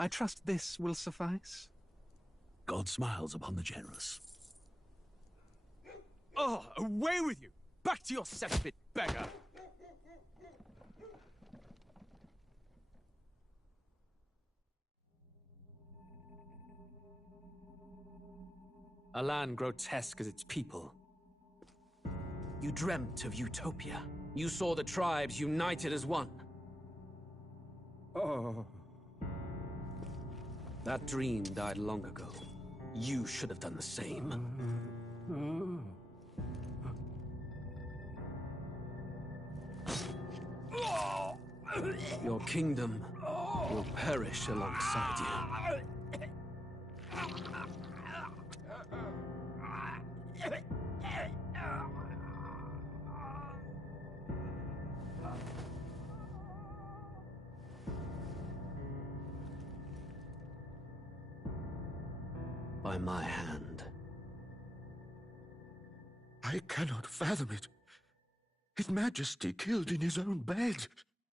I trust this will suffice? God smiles upon the generous. Oh, away with you! Back to your cesspit, beggar! A land grotesque as its people. You dreamt of utopia. You saw the tribes united as one. Oh. That dream died long ago. You should have done the same. Your kingdom will perish alongside you. By my hand. I cannot fathom it. His Majesty killed in his own bed.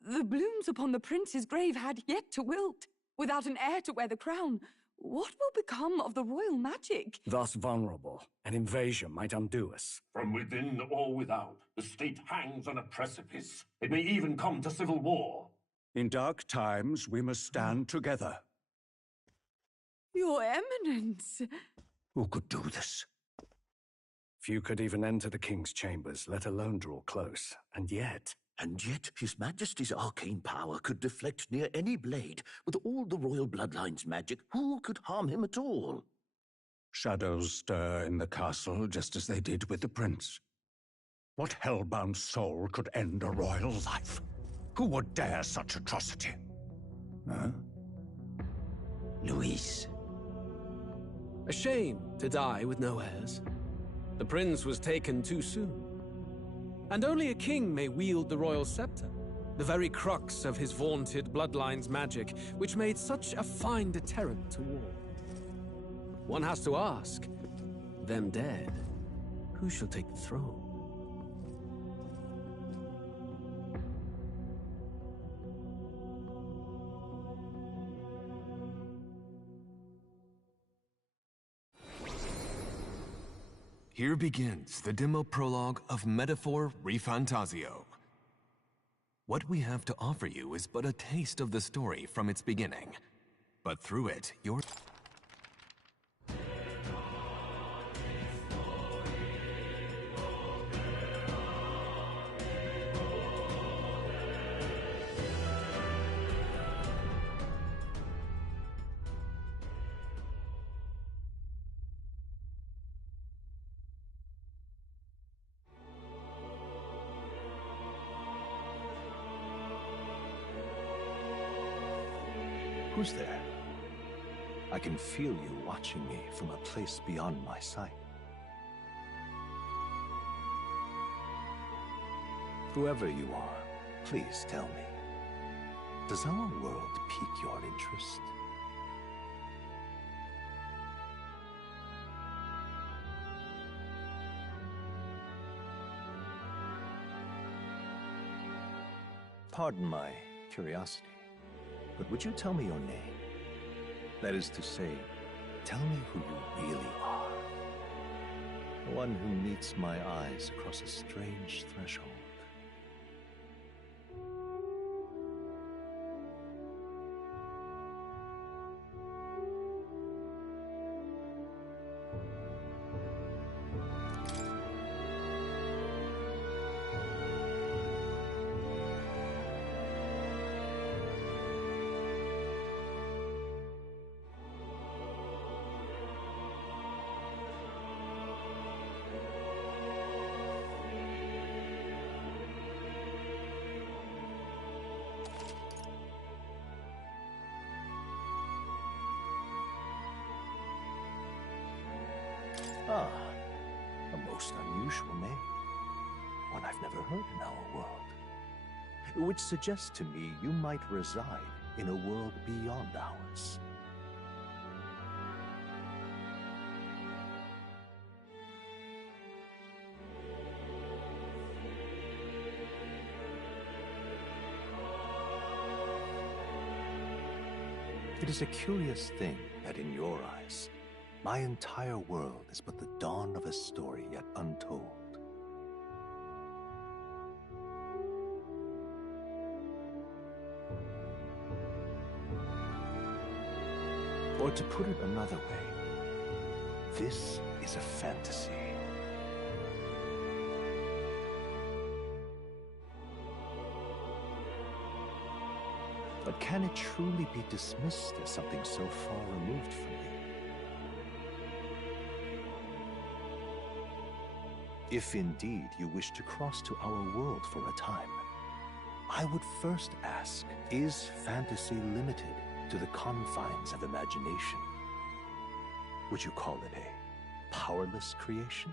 The blooms upon the prince's grave had yet to wilt. Without an heir to wear the crown, what will become of the royal magic? Thus vulnerable, an invasion might undo us. From within or without, the state hangs on a precipice. It may even come to civil war. In dark times, we must stand together. Your Eminence! Who could do this? Few could even enter the king's chambers, let alone draw close. And yet His Majesty's arcane power could deflect near any blade. With all the royal bloodline's magic, who could harm him at all? shadows stir in the castle just as they did with the prince. What hellbound soul could end a royal life? Who would dare such atrocity? Huh? Luis. A shame to die with no heirs. The prince was taken too soon. And only a king may wield the royal scepter, the very crux of his vaunted bloodline's magic, which made such a fine deterrent to war. One has to ask, them dead, who shall take the throne? Here begins the demo prologue of Metaphor Refantasio. What we have to offer you is but a taste of the story from its beginning. But through it, you're... Who's there? I can feel you watching me from a place beyond my sight. Whoever you are, please tell me. Does our world pique your interest? Pardon my curiosity. But would you tell me your name? That is to say, tell me who you really are. The one who meets my eyes across a strange threshold. Ah, a most unusual name. One I've never heard in our world. Which suggests to me you might reside in a world beyond ours. It is a curious thing that in your eyes, my entire world is but the dawn of a story yet untold. Or to put it another way, this is a fantasy. But can it truly be dismissed as something so far removed from you? If indeed you wish to cross to our world for a time, I would first ask, is fantasy limited to the confines of imagination? Would you call it a powerless creation?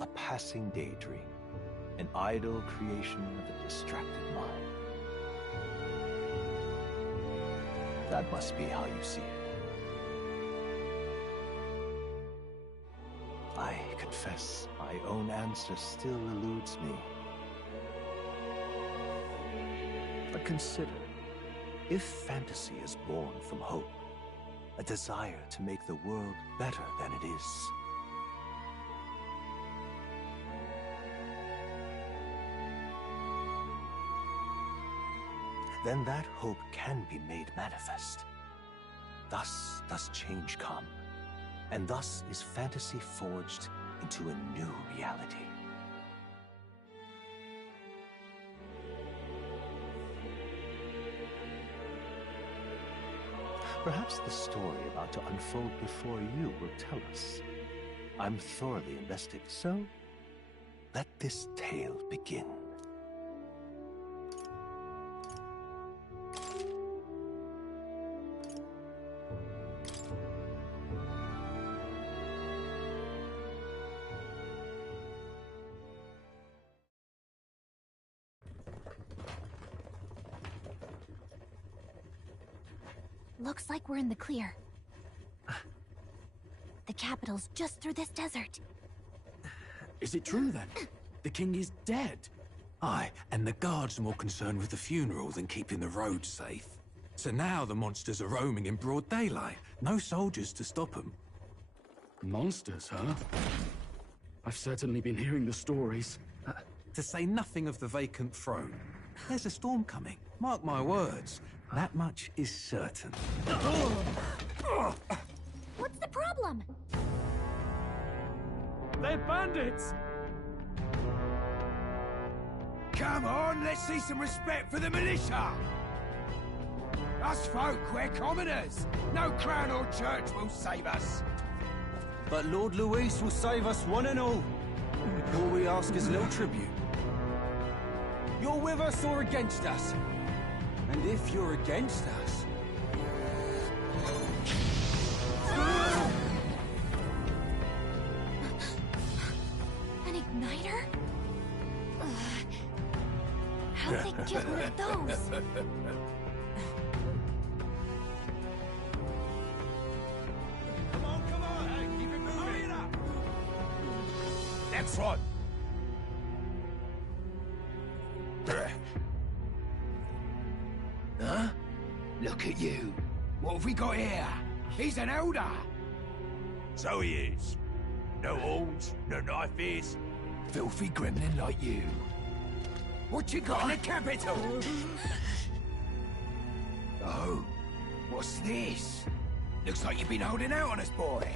A passing daydream, an idle creation of a distracted mind. That must be how you see it. I confess, my own answer still eludes me. But consider, if fantasy is born from hope, a desire to make the world better than it is, then that hope can be made manifest. Thus does change come, and thus is fantasy forged into a new reality. Perhaps the story about to unfold before you will tell us. I'm thoroughly invested, so let this tale begin. Looks like we're in the clear. The capital's just through this desert. Is it true then? The king is dead? Aye, and the guards are more concerned with the funeral than keeping the roads safe. So now the monsters are roaming in broad daylight. No soldiers to stop them. Monsters, huh? I've certainly been hearing the stories. To say nothing of the vacant throne. There's a storm coming, mark my words. That much is certain. What's the problem? They're bandits! Come on, let's see some respect for the militia! Us folk, we're commoners. No crown or church will save us. But Lord Luis will save us one and all. All we ask is a little tribute. You're with us or against us? And if you're against us... An igniter? How'd they get one of those? Come on, hey, keep it moving. Hurry it up. Next one. Huh? Look at you. What have we got here? He's an elder. So he is. No horns, no knife ears. Filthy gremlin like you. What you got in the capital? Oh, what's this? Looks like you've been holding out on us, boy.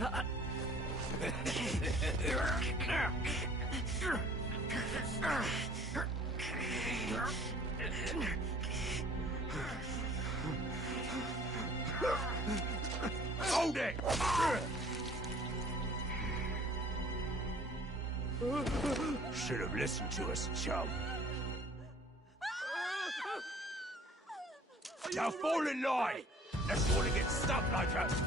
Hold it! Should have listened to us, chum. Now fall in line! Let's want to get stuck like us.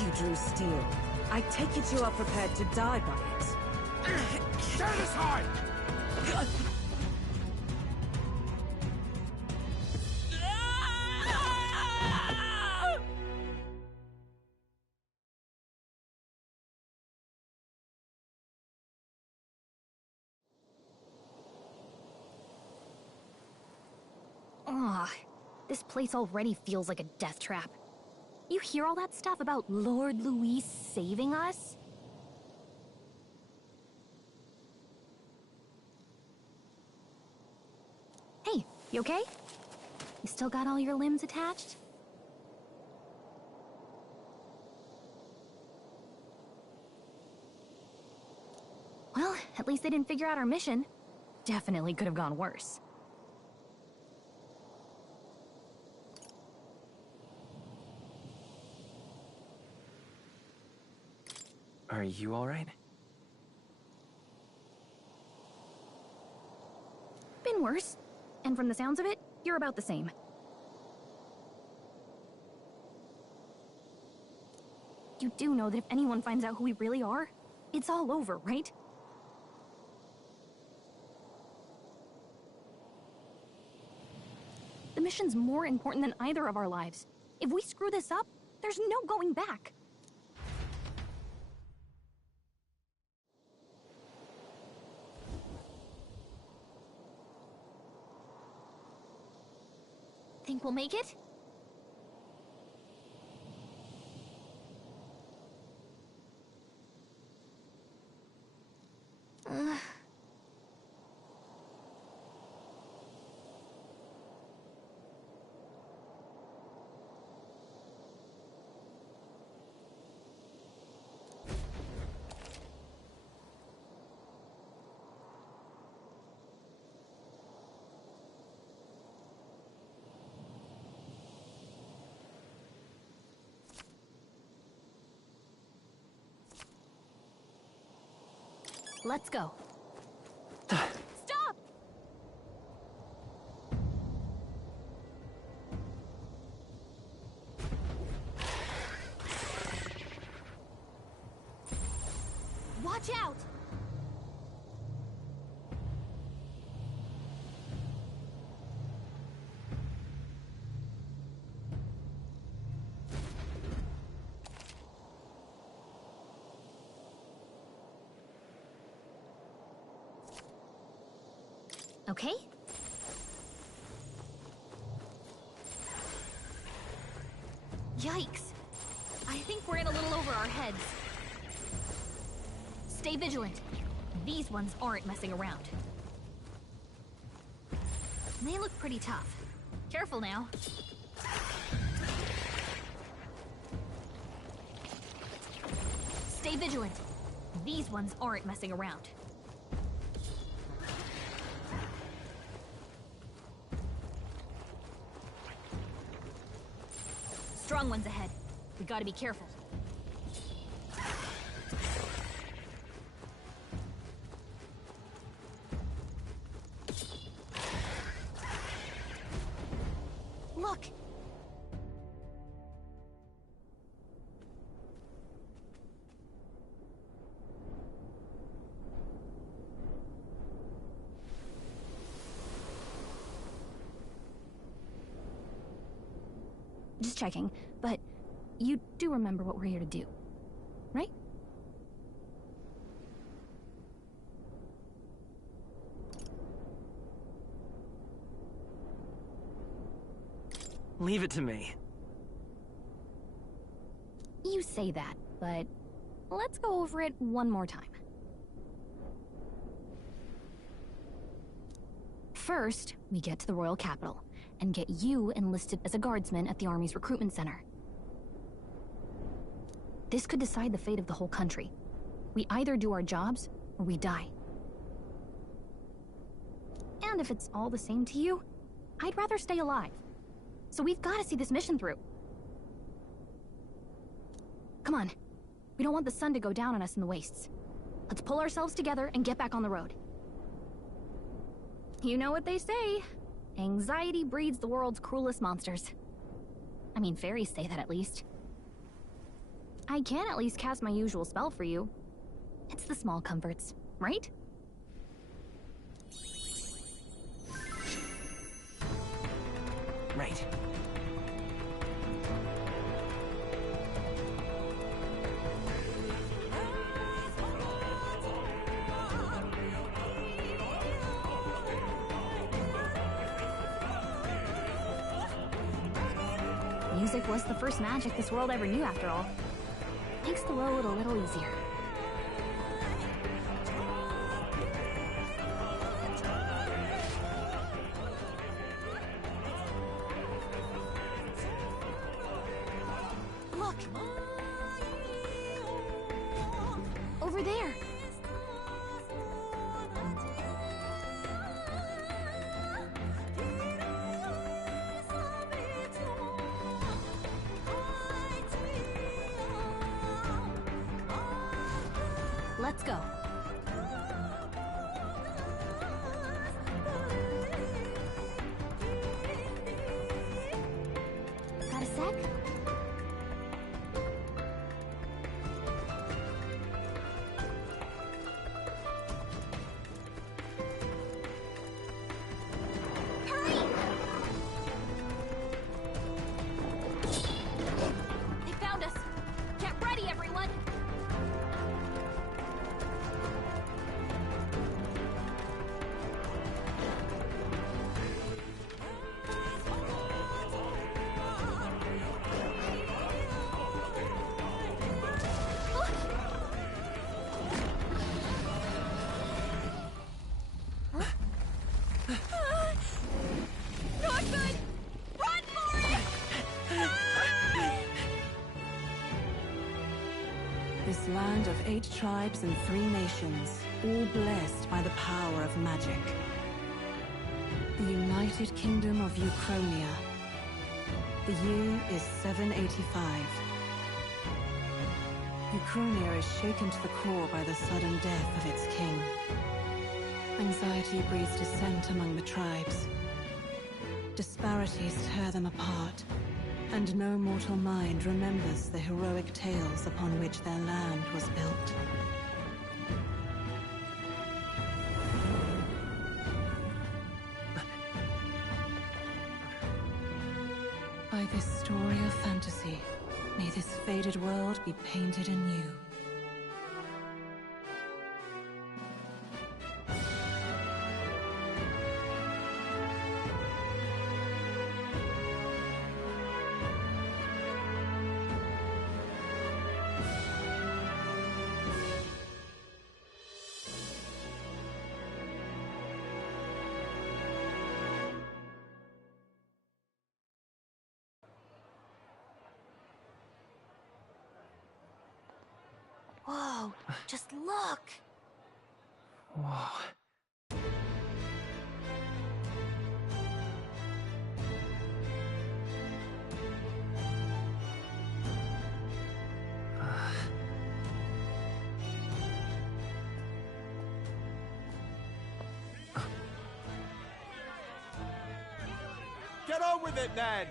You drew steel. I take it you are prepared to die by it. Stand aside! Ugh, this place already feels like a death trap. You hear all that stuff about Lord Louis saving us? Hey, you okay? You still got all your limbs attached? Well, at least they didn't figure out our mission. Definitely could have gone worse. Are you alright? Been worse. And from the sounds of it, you're about the same. You do know that if anyone finds out who we really are, it's all over, right? The mission's more important than either of our lives. If we screw this up, there's no going back. Think we'll make it? Let's go. Stop! Watch out! Okay? Yikes. I think we're in a little over our heads. Stay vigilant. These ones aren't messing around. They look pretty tough. Careful now. Stay vigilant. These ones aren't messing around. Strong ones ahead. We gotta be careful. Look! Just checking, but you do remember what we're here to do, right? Leave it to me. You say that, but let's go over it one more time. First, we get to the royal capital and get you enlisted as a guardsman at the army's recruitment center. This could decide the fate of the whole country. We either do our jobs or we die. And if it's all the same to you, I'd rather stay alive. So we've got to see this mission through. Come on. We don't want the sun to go down on us in the wastes. Let's pull ourselves together and get back on the road. You know what they say. Anxiety breeds the world's cruelest monsters. I mean, fairies say that at least. I can at least cast my usual spell for you. It's the small comforts, right? Right. Music was the first magic this world ever knew, after all. Makes the road a little easier. Look! Over there! Let's go. Got a sec? Hurry! They found us. Get ready, everyone. Not good! Run for it! This land of 8 tribes and 3 nations, all blessed by the power of magic. The United Kingdom of Uchronia. The year is 785. Uchronia is shaken to the core by the sudden death of its king. Anxiety breeds dissent among the tribes. Disparities tear them apart, and no mortal mind remembers the heroic tales upon which their land was built. By this story of fantasy, may this faded world be painted anew. Whoa, just look! Whoa. Get on with it, then!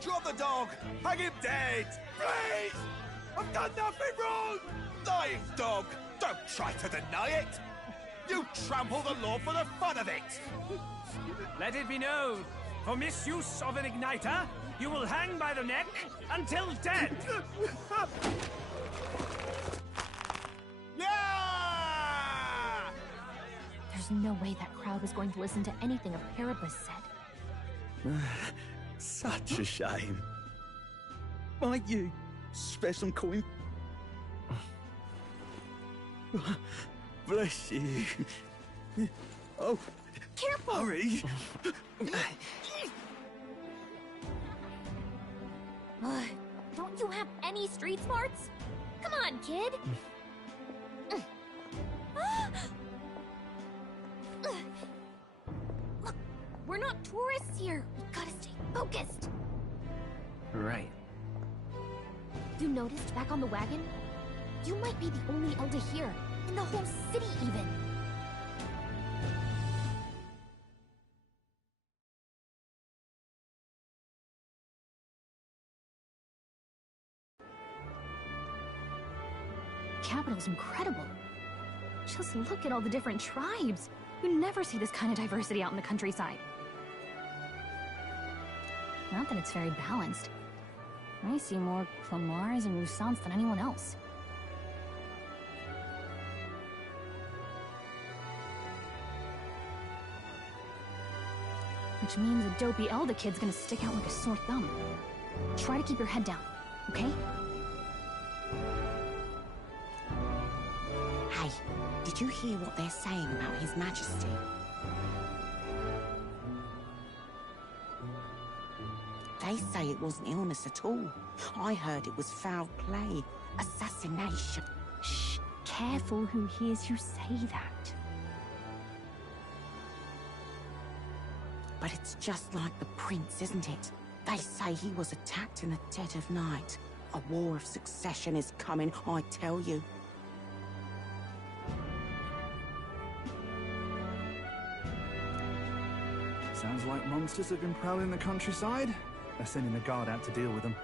Drop the dog! Hang him dead! Please! I've done nothing wrong! Lying dog! Don't try to deny it! You trample the law for the fun of it! Let it be known, for misuse of an igniter, you will hang by the neck until dead! Yeah! There's no way that crowd was going to listen to anything a Paribus said. Such a shame. Might you spare some coin? Bless you. Oh, careful! Hurry! Don't you have any street smarts? Come on, kid! Look, we're not tourists here. We gotta stay focused. Right. You noticed back on the wagon? You might be the only elder here, in the whole city even. capital's incredible. Just look at all the different tribes. You never see this kind of diversity out in the countryside. Not that it's very balanced. I see more Clamars and Roussants than anyone else. Which means a dopey Elder kid's gonna stick out like a sore thumb. Try to keep your head down, okay? Hey, did you hear what they're saying about His Majesty? They say it wasn't illness at all. I heard it was foul play, assassination. Shh, careful who hears you say that. But it's just like the prince, isn't it? They say he was attacked in the dead of night. A war of succession is coming, I tell you. Sounds like monsters have been prowling the countryside. They're sending a guard out to deal with them.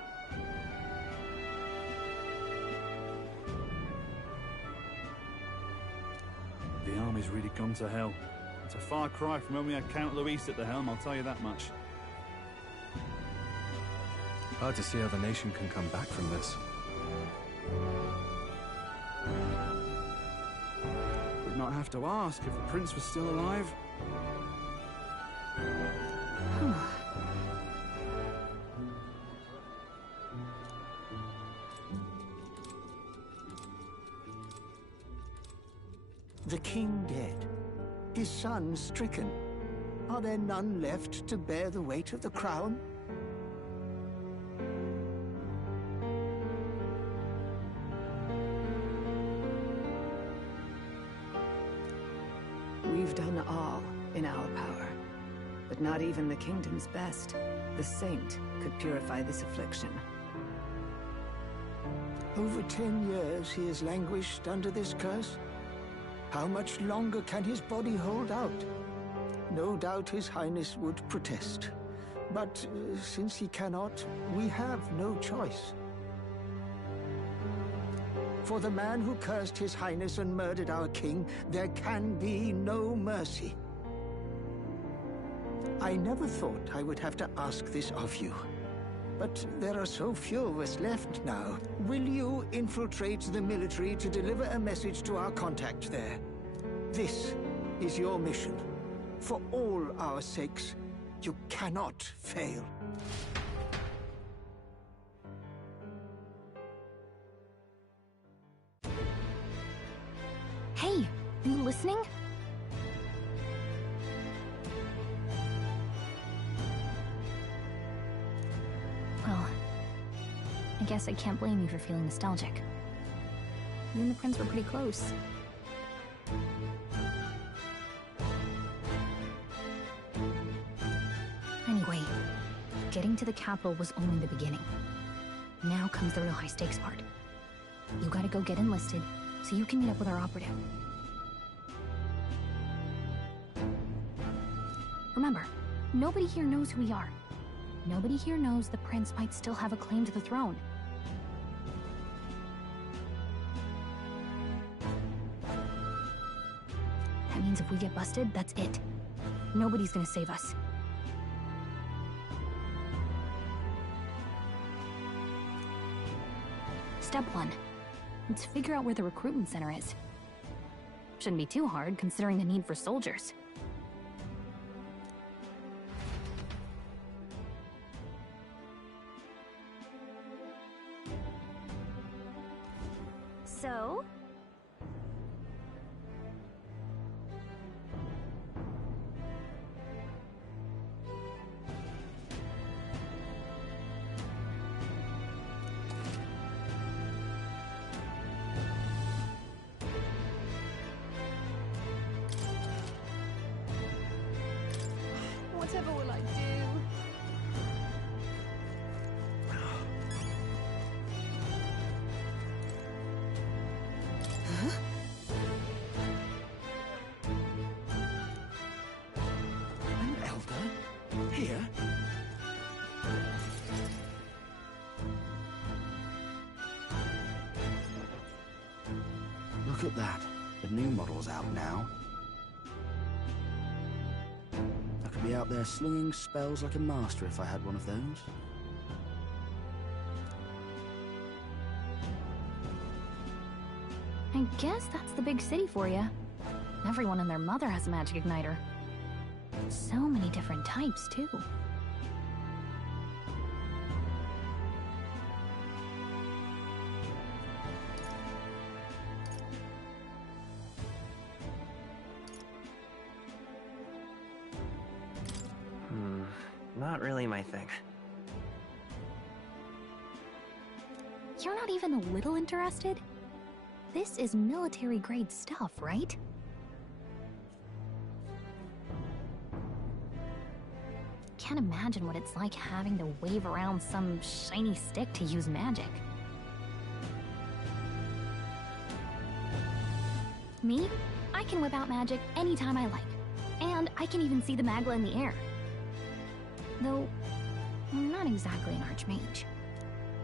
The army's really gone to hell. It's a far cry from when we had Count Luis at the helm, I'll tell you that much. Hard to see how the nation can come back from this. We'd not have to ask if the prince was still alive. The king dead, his son stricken. Are there none left to bear the weight of the crown? We've done all in our power, but not even the kingdom's best, the saint, could purify this affliction. Over 10 years he has languished under this curse. How much longer can his body hold out? No doubt His Highness would protest. But since he cannot, we have no choice. For the man who cursed His Highness and murdered our king, there can be no mercy. I never thought I would have to ask this of you. But there are so few of us left now. Will you infiltrate the military to deliver a message to our contact there? This is your mission. For all our sakes, you cannot fail. Hey, are you listening? Well, I guess I can't blame you for feeling nostalgic. You and the prince were pretty close. Anyway, getting to the capital was only the beginning. Now comes the real high-stakes part. You gotta go get enlisted, so you can meet up with our operative. Remember, nobody here knows who we are. Nobody here knows the prince might still have a claim to the throne. That means if we get busted, that's it. Nobody's gonna save us. Step 1. Let's figure out where the recruitment center is. Shouldn't be too hard, considering the need for soldiers. So? Whatever will I do? An elder? Here? Look at that. The new model's out now. I could be out there slinging spells like a master if I had one of those. I guess that's the big city for you. Everyone and their mother has a magic igniter. So many different types, too. Not really my thing. You're not even a little interested? This is military-grade stuff, right? Can't imagine what it's like having to wave around some shiny stick to use magic. Me? I can whip out magic anytime I like. And I can even see the magla in the air. Though, I'm not exactly an archmage.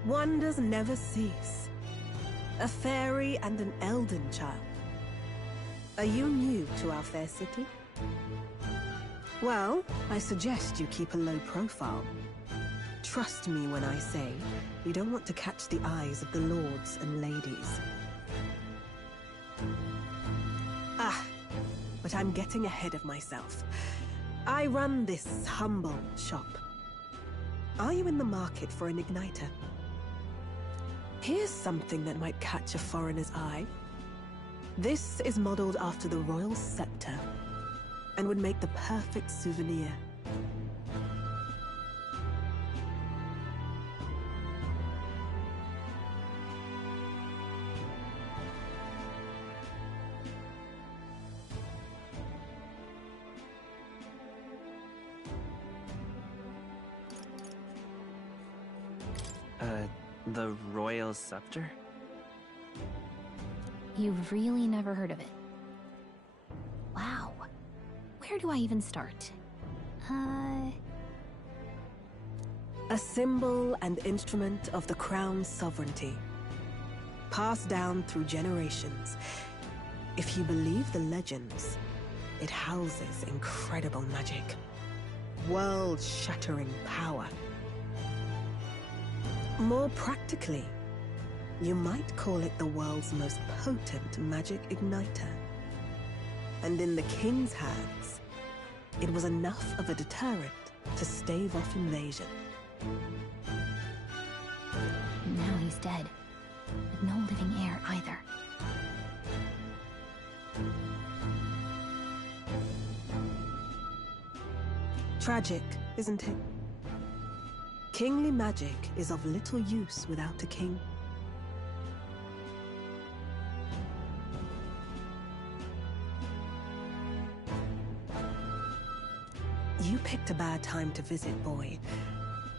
Wonders never cease. A fairy and an elden child. Are you new to our fair city? Well, I suggest you keep a low profile. Trust me when I say you don't want to catch the eyes of the lords and ladies. But I'm getting ahead of myself. I run this humble shop. Are you in the market for an igniter? Here's something that might catch a foreigner's eye. This is modeled after the royal scepter and would make the perfect souvenir. The royal scepter? You've really never heard of it? Wow. Where do I even start? A symbol and instrument of the crown's sovereignty. Passed down through generations. If you believe the legends, it houses incredible magic. World-shattering power. More practically, you might call it the world's most potent magic igniter. And in the king's hands, it was enough of a deterrent to stave off invasion. Now he's dead, with no living heir either. Tragic, isn't it? Kingly magic is of little use without a king. You picked a bad time to visit, boy.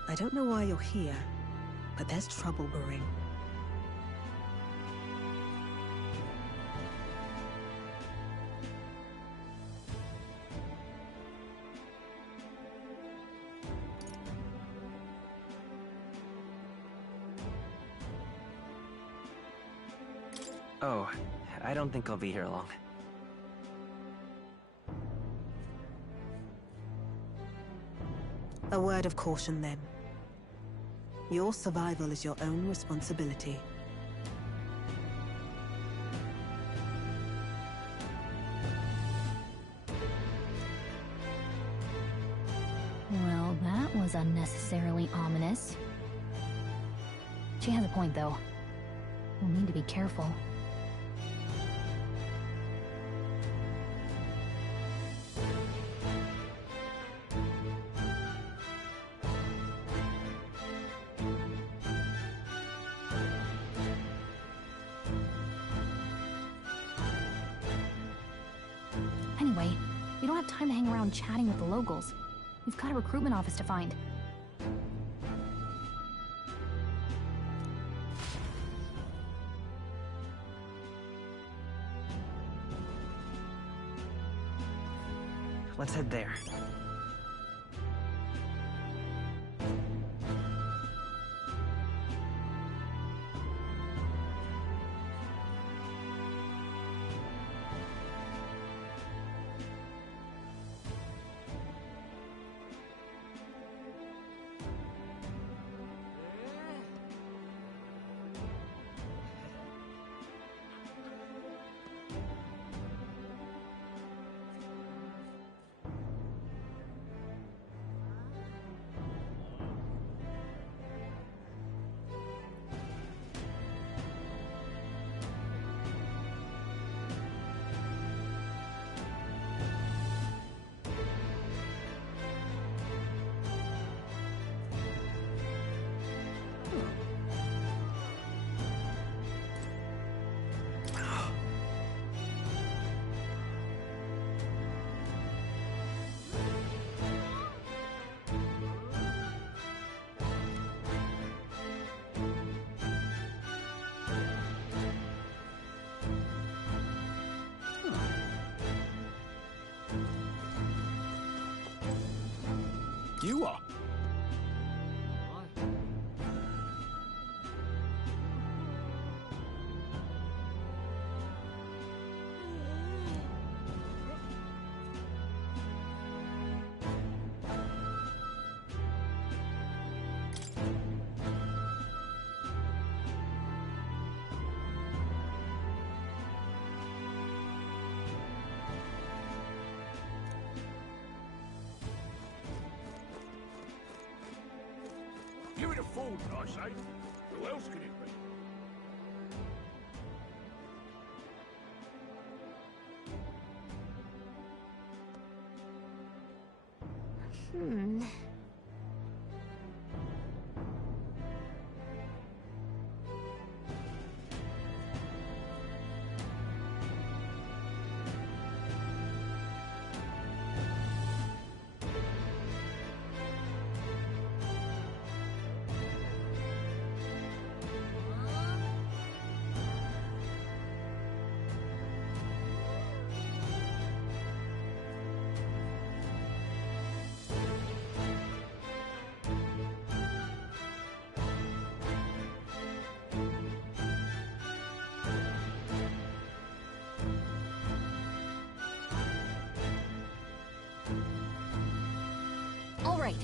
I don't know why you're here, but there's trouble brewing. Oh, I don't think I'll be here long. A word of caution, then. Your survival is your own responsibility. Well, that was unnecessarily ominous. She has a point, though. We'll need to be careful. Anyway, we don't have time to hang around chatting with the locals. We've got a recruitment office to find. Let's head there. You are. Give it a fool, I say. Who else can it be? All right.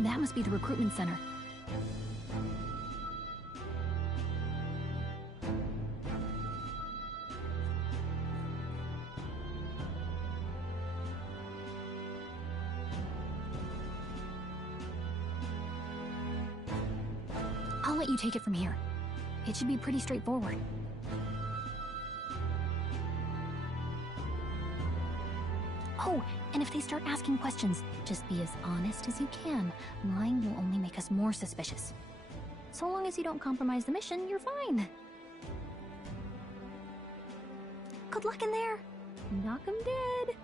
That must be the recruitment center. I'll let you take it from here. It should be pretty straightforward. Oh, and if they start asking questions, just be as honest as you can. Lying will only make us more suspicious. So long as you don't compromise the mission, you're fine. Good luck in there. Knock 'em dead.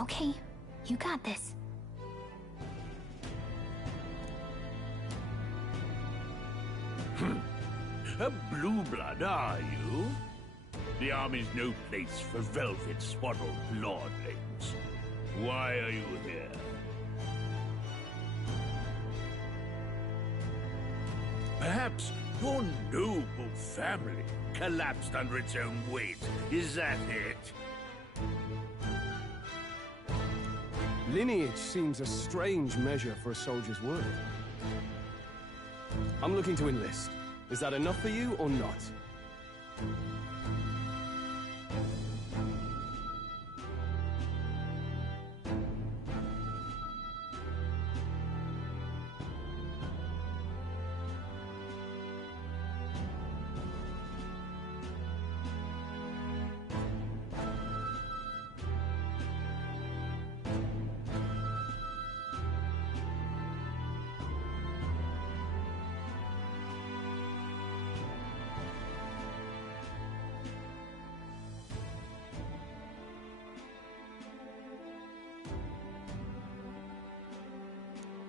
Okay, you got this. A blue blood, are you? The army's no place for velvet-swaddled lordlings. Why are you here? Perhaps your noble family collapsed under its own weight. Is that it? Lineage seems a strange measure for a soldier's worth. I'm looking to enlist. Is that enough for you or not?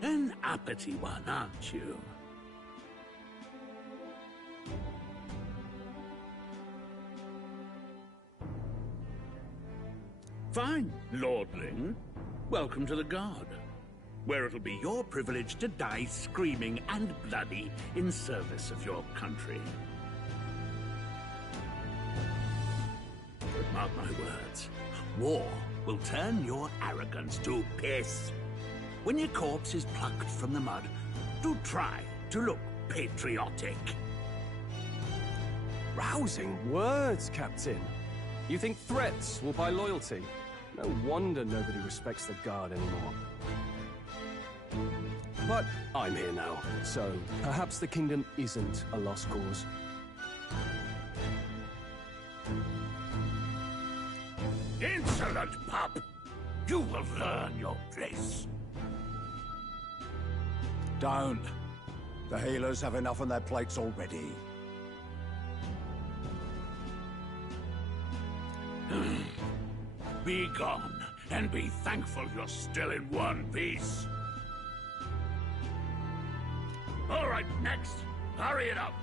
An uppity one, aren't you? Fine, lordling. Welcome to the Guard, where it'll be your privilege to die screaming and bloody in service of your country. But mark my words, war will turn your arrogance to piss. When your corpse is plucked from the mud, do try to look patriotic. Rousing words, Captain. You think threats will buy loyalty? No wonder nobody respects the Guard anymore. But I'm here now, so perhaps the kingdom isn't a lost cause. Insolent pup! You will learn your place. Don't. The healers have enough on their plates already. Be gone, and be thankful you're still in one piece. All right, next. Hurry it up.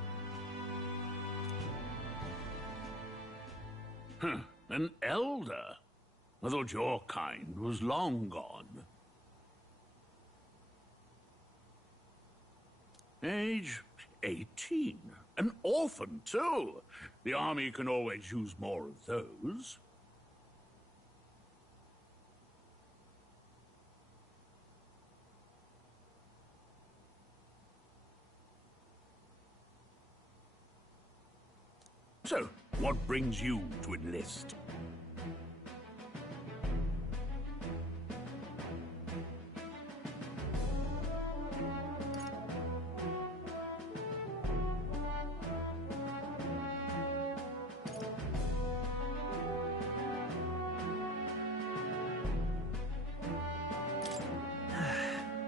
An elder? I thought your kind was long gone. Age 18. An orphan, too. The army can always use more of those. So, what brings you to enlist?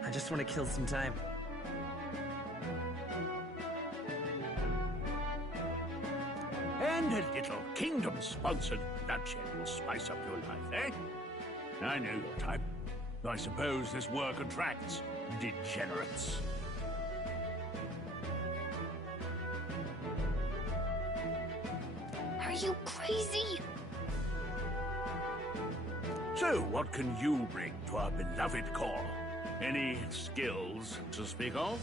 I just want to kill some time. And a little kingdom-sponsored bloodshed will spice up your life, eh? I know your type. I suppose this work attracts degenerates. Are you crazy? So, what can you bring to our beloved corps? Any skills to speak of?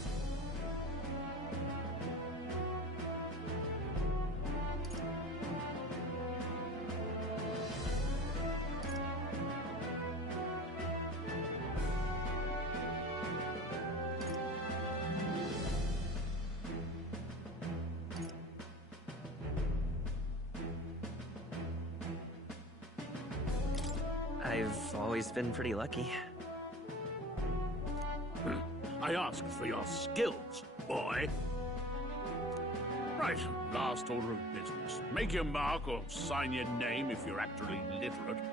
I've always been pretty lucky. I asked for your skills, boy. Right, last order of business. Make your mark or sign your name if you're actually literate.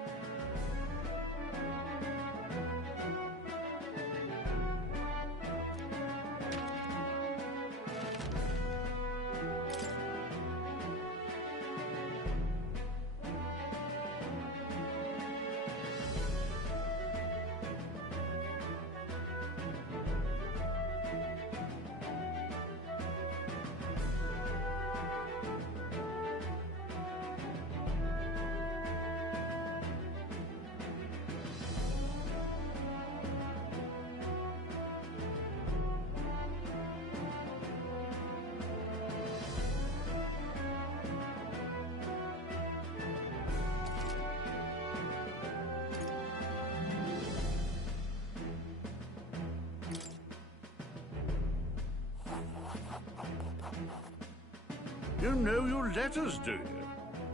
You know your letters, do you?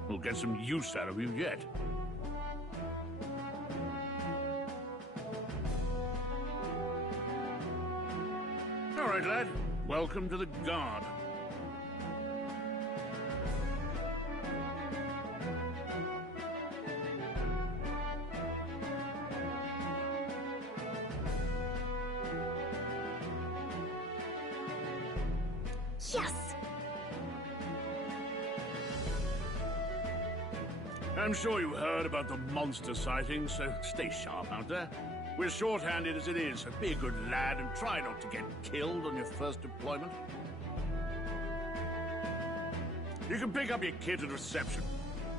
We'll get some use out of you yet. All right, lad. Welcome to the Guard. Yes! I'm sure you heard about the monster sightings, so stay sharp out there. We're short-handed as it is, so be a good lad and try not to get killed on your first deployment. You can pick up your kit at reception.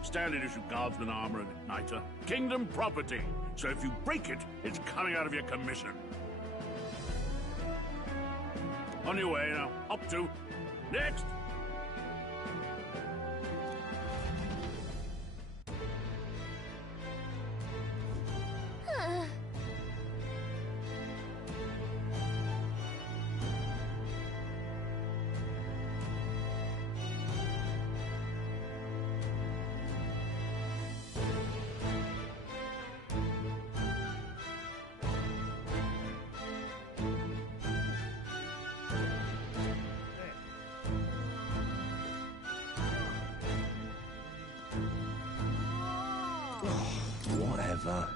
Standard issue guardsman armor and igniter. Kingdom property, so if you break it, it's coming out of your commission. On your way now. Up to. Next! Whatever.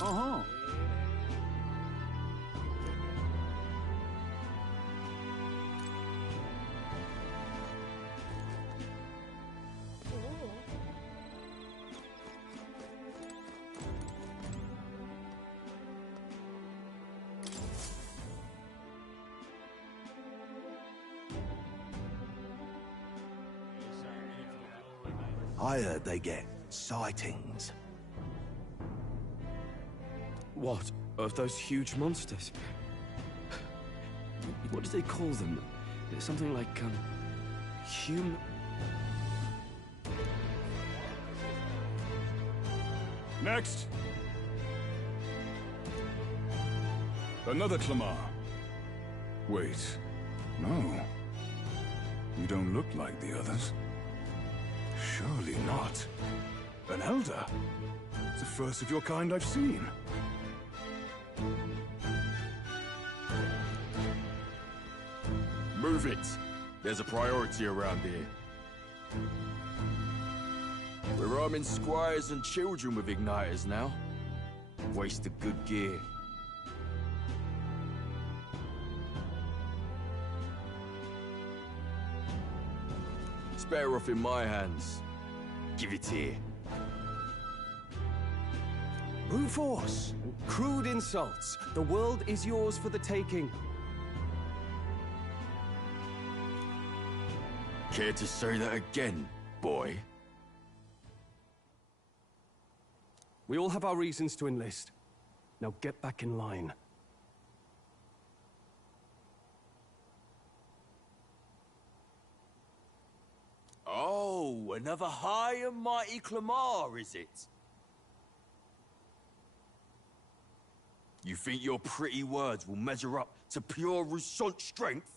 Uh-huh. I heard they get sightings. What? Of those huge monsters? What do they call them? Something like, human... Next! Another Clamar. Wait, no. You don't look like the others. Surely not. An elder? It's the first of your kind I've seen. Move it. There's a priority around here. We're arming squires and children with igniters now. Waste of good gear. It's better off in my hands. Give it here. Brute force. Crude insults. The world is yours for the taking. Care to say that again, boy? We all have our reasons to enlist. Now get back in line. Oh, another high and mighty Clamar, is it? You think your pretty words will measure up to pure Roussault strength?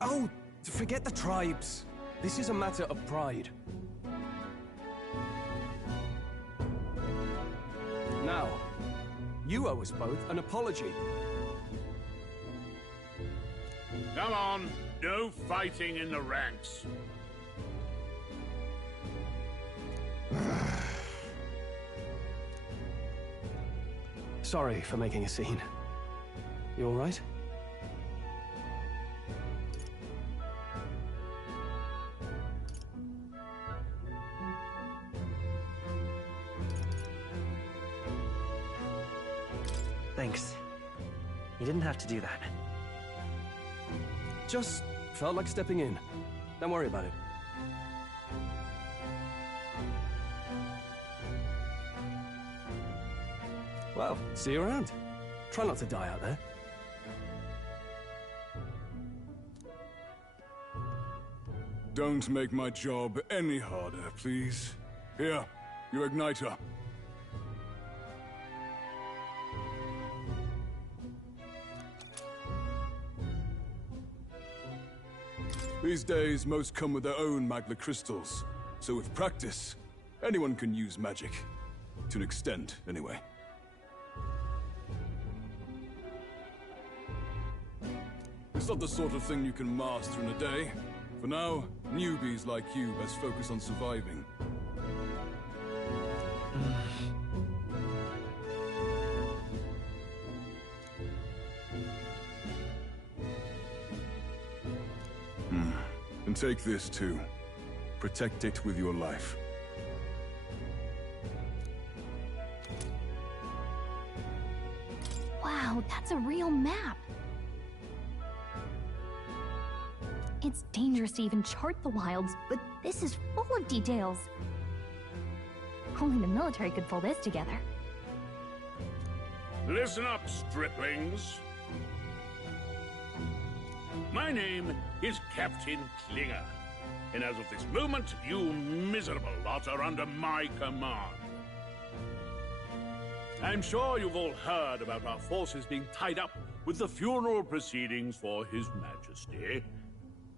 Oh, forget the tribes. This is a matter of pride. Now, you owe us both an apology. Come on, no fighting in the ranks. Sorry for making a scene. You all right? Thanks. You didn't have to do that. Just felt like stepping in. Don't worry about it. Well, see you around. Try not to die out there. Don't make my job any harder, please. Here, your igniter. These days, most come with their own magna crystals. So with practice, anyone can use magic. To an extent, anyway. It's not the sort of thing you can master in a day. For now, newbies like you best focus on surviving. And take this too. Protect it with your life. Wow, that's a real map. It's dangerous to even chart the wilds, but this is full of details. Only the military could pull this together. Listen up, striplings. My name is Captain Klinger, and as of this moment, you miserable lot are under my command. I'm sure you've all heard about our forces being tied up with the funeral proceedings for His Majesty.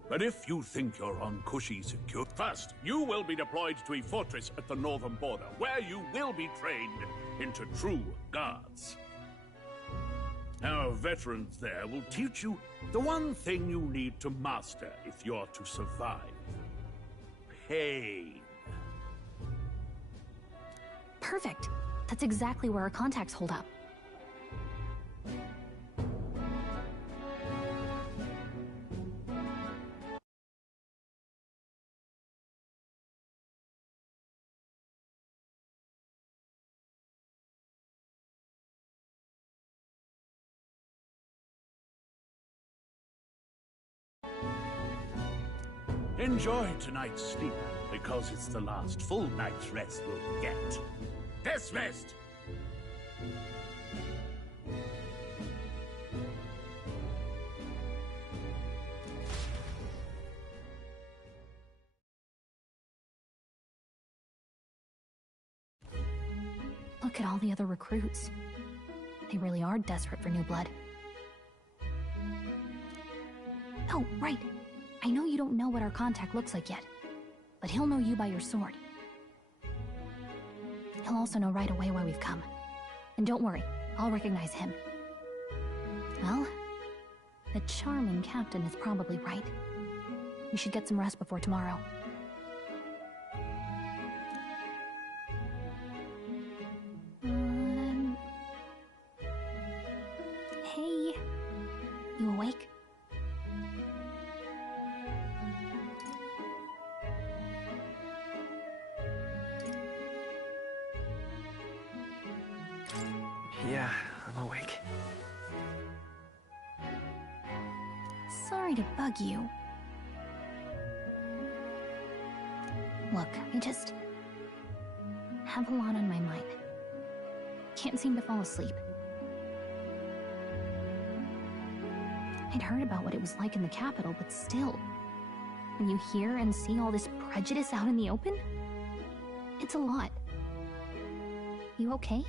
But if you think you're on cushy secure, first, you will be deployed to a fortress at the northern border, where you will be trained into true guards. Our veterans there will teach you the one thing you need to master if you're to survive. Pain. Perfect. That's exactly where our contacts hold up. Enjoy tonight's sleep, because it's the last full night's rest you'll get. Dismissed! Look at all the other recruits. They really are desperate for new blood. Oh, right. I know you don't know what our contact looks like yet, but he'll know you by your sword. He'll also know right away why we've come. And don't worry, I'll recognize him. Well, the charming captain is probably right. We should get some rest before tomorrow. Hey, you awake? Yeah, I'm awake. Sorry to bug you. Look, I just have a lot on my mind. Can't seem to fall asleep. I'd heard about what it was like in the capital, but still, when you hear and see all this prejudice out in the open? It's a lot. You okay?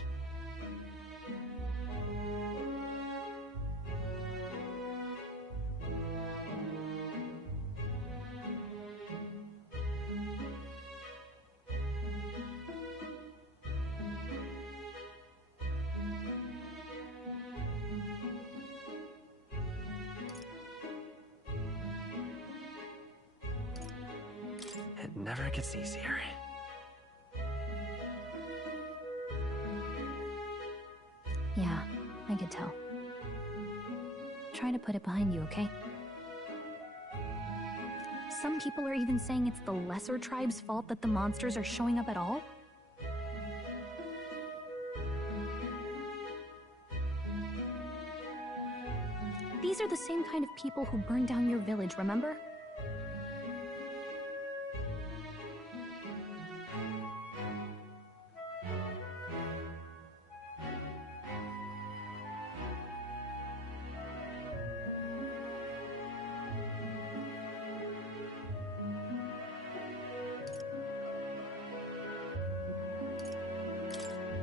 It never gets easier. Yeah, I could tell. Try to put it behind you, okay? Some people are even saying it's the lesser tribe's fault that the monsters are showing up at all. These are the same kind of people who burned down your village, remember?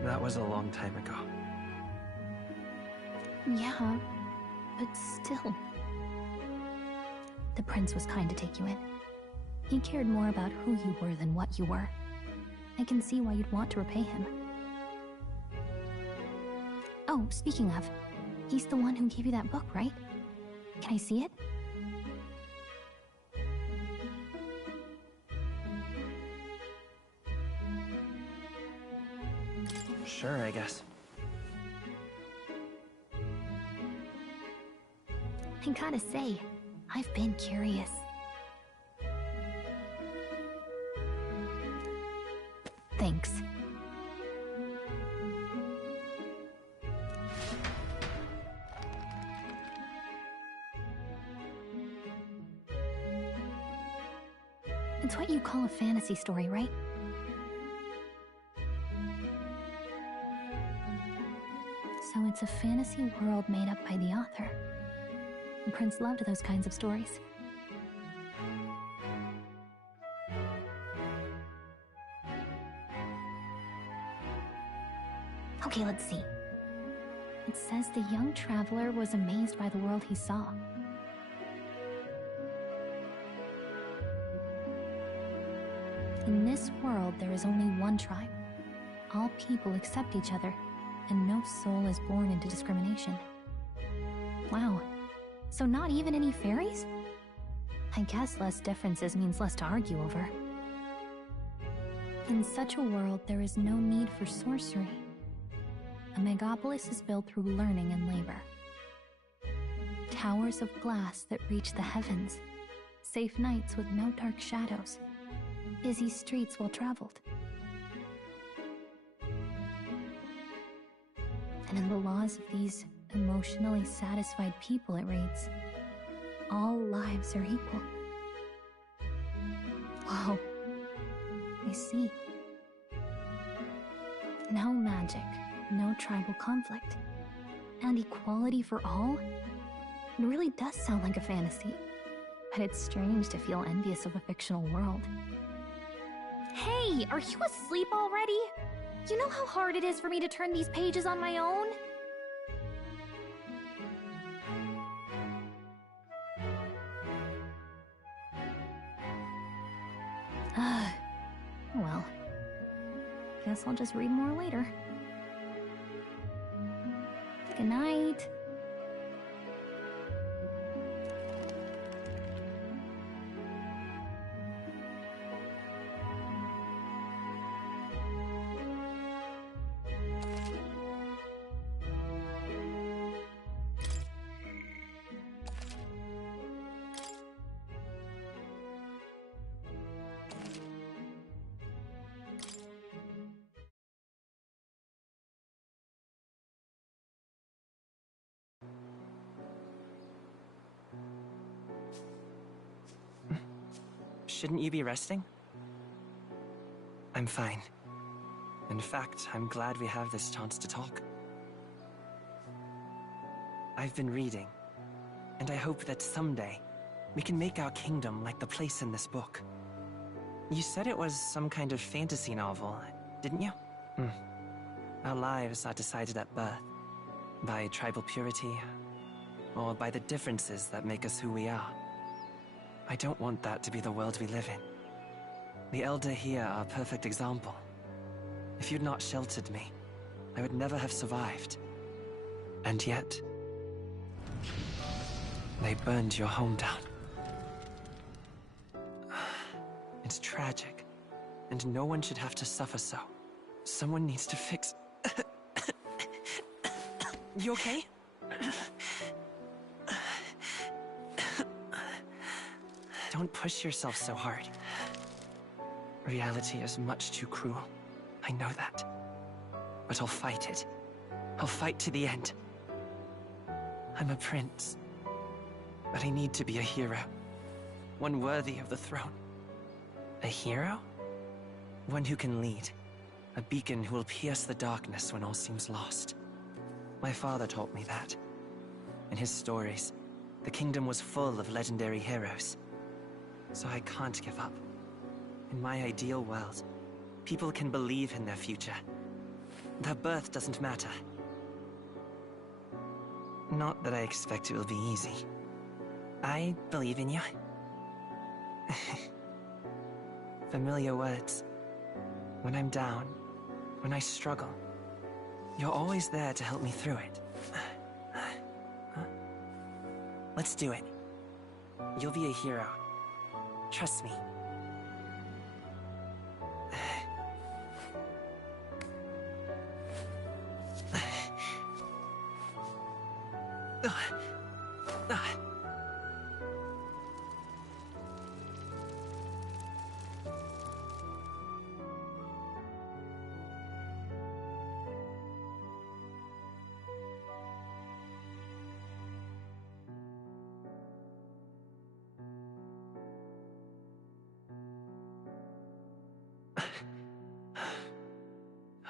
That was a long time ago. Yeah, but still. The prince was kind to take you in. He cared more about who you were than what you were. I can see why you'd want to repay him. Oh, speaking of, he's the one who gave you that book, right? Can I see it? Sure, I guess. I gotta say, I've been curious. Thanks. It's what you call a fantasy story, right? So it's a fantasy world made up by the author. The prince loved those kinds of stories. Okay, let's see. It says the young traveler was amazed by the world he saw. In this world, there is only one tribe. All people accept each other, and no soul is born into discrimination. Wow. So not even any fairies? I guess less differences means less to argue over. In such a world, there is no need for sorcery. A megapolis is built through learning and labor. Towers of glass that reach the heavens. Safe nights with no dark shadows. Busy streets well traveled. And in the laws of these emotionally satisfied people, it reads, all lives are equal. Whoa. I see. No magic, no tribal conflict, and equality for all? It really does sound like a fantasy, but it's strange to feel envious of a fictional world. Hey, are you asleep already? You know how hard it is for me to turn these pages on my own? Well, guess I'll just read more later. Good night. Shouldn't you be resting? I'm fine. In fact, I'm glad we have this chance to talk. I've been reading, and I hope that someday We can make our kingdom like the place in this book. You said it was some kind of fantasy novel, didn't you? Our lives are decided at birth, by tribal purity, or by the differences that make us who we are. I don't want that to be the world we live in. The Elder here are a perfect example. If you'd not sheltered me, I would never have survived. And yet, they burned your home down. It's tragic, and no one should have to suffer so. Someone needs to fix... You okay? Don't push yourself so hard. Reality is much too cruel. I know that. But I'll fight it. I'll fight to the end. I'm a prince. But I need to be a hero. One worthy of the throne. A hero? One who can lead. A beacon who will pierce the darkness when all seems lost. My father taught me that. In his stories, the kingdom was full of legendary heroes. So I can't give up. In my ideal world, people can believe in their future. Their birth doesn't matter. Not that I expect it will be easy. I believe in you. Familiar words. When I'm down, when I struggle, you're always there to help me through it. Let's do it. You'll be a hero. Trust me.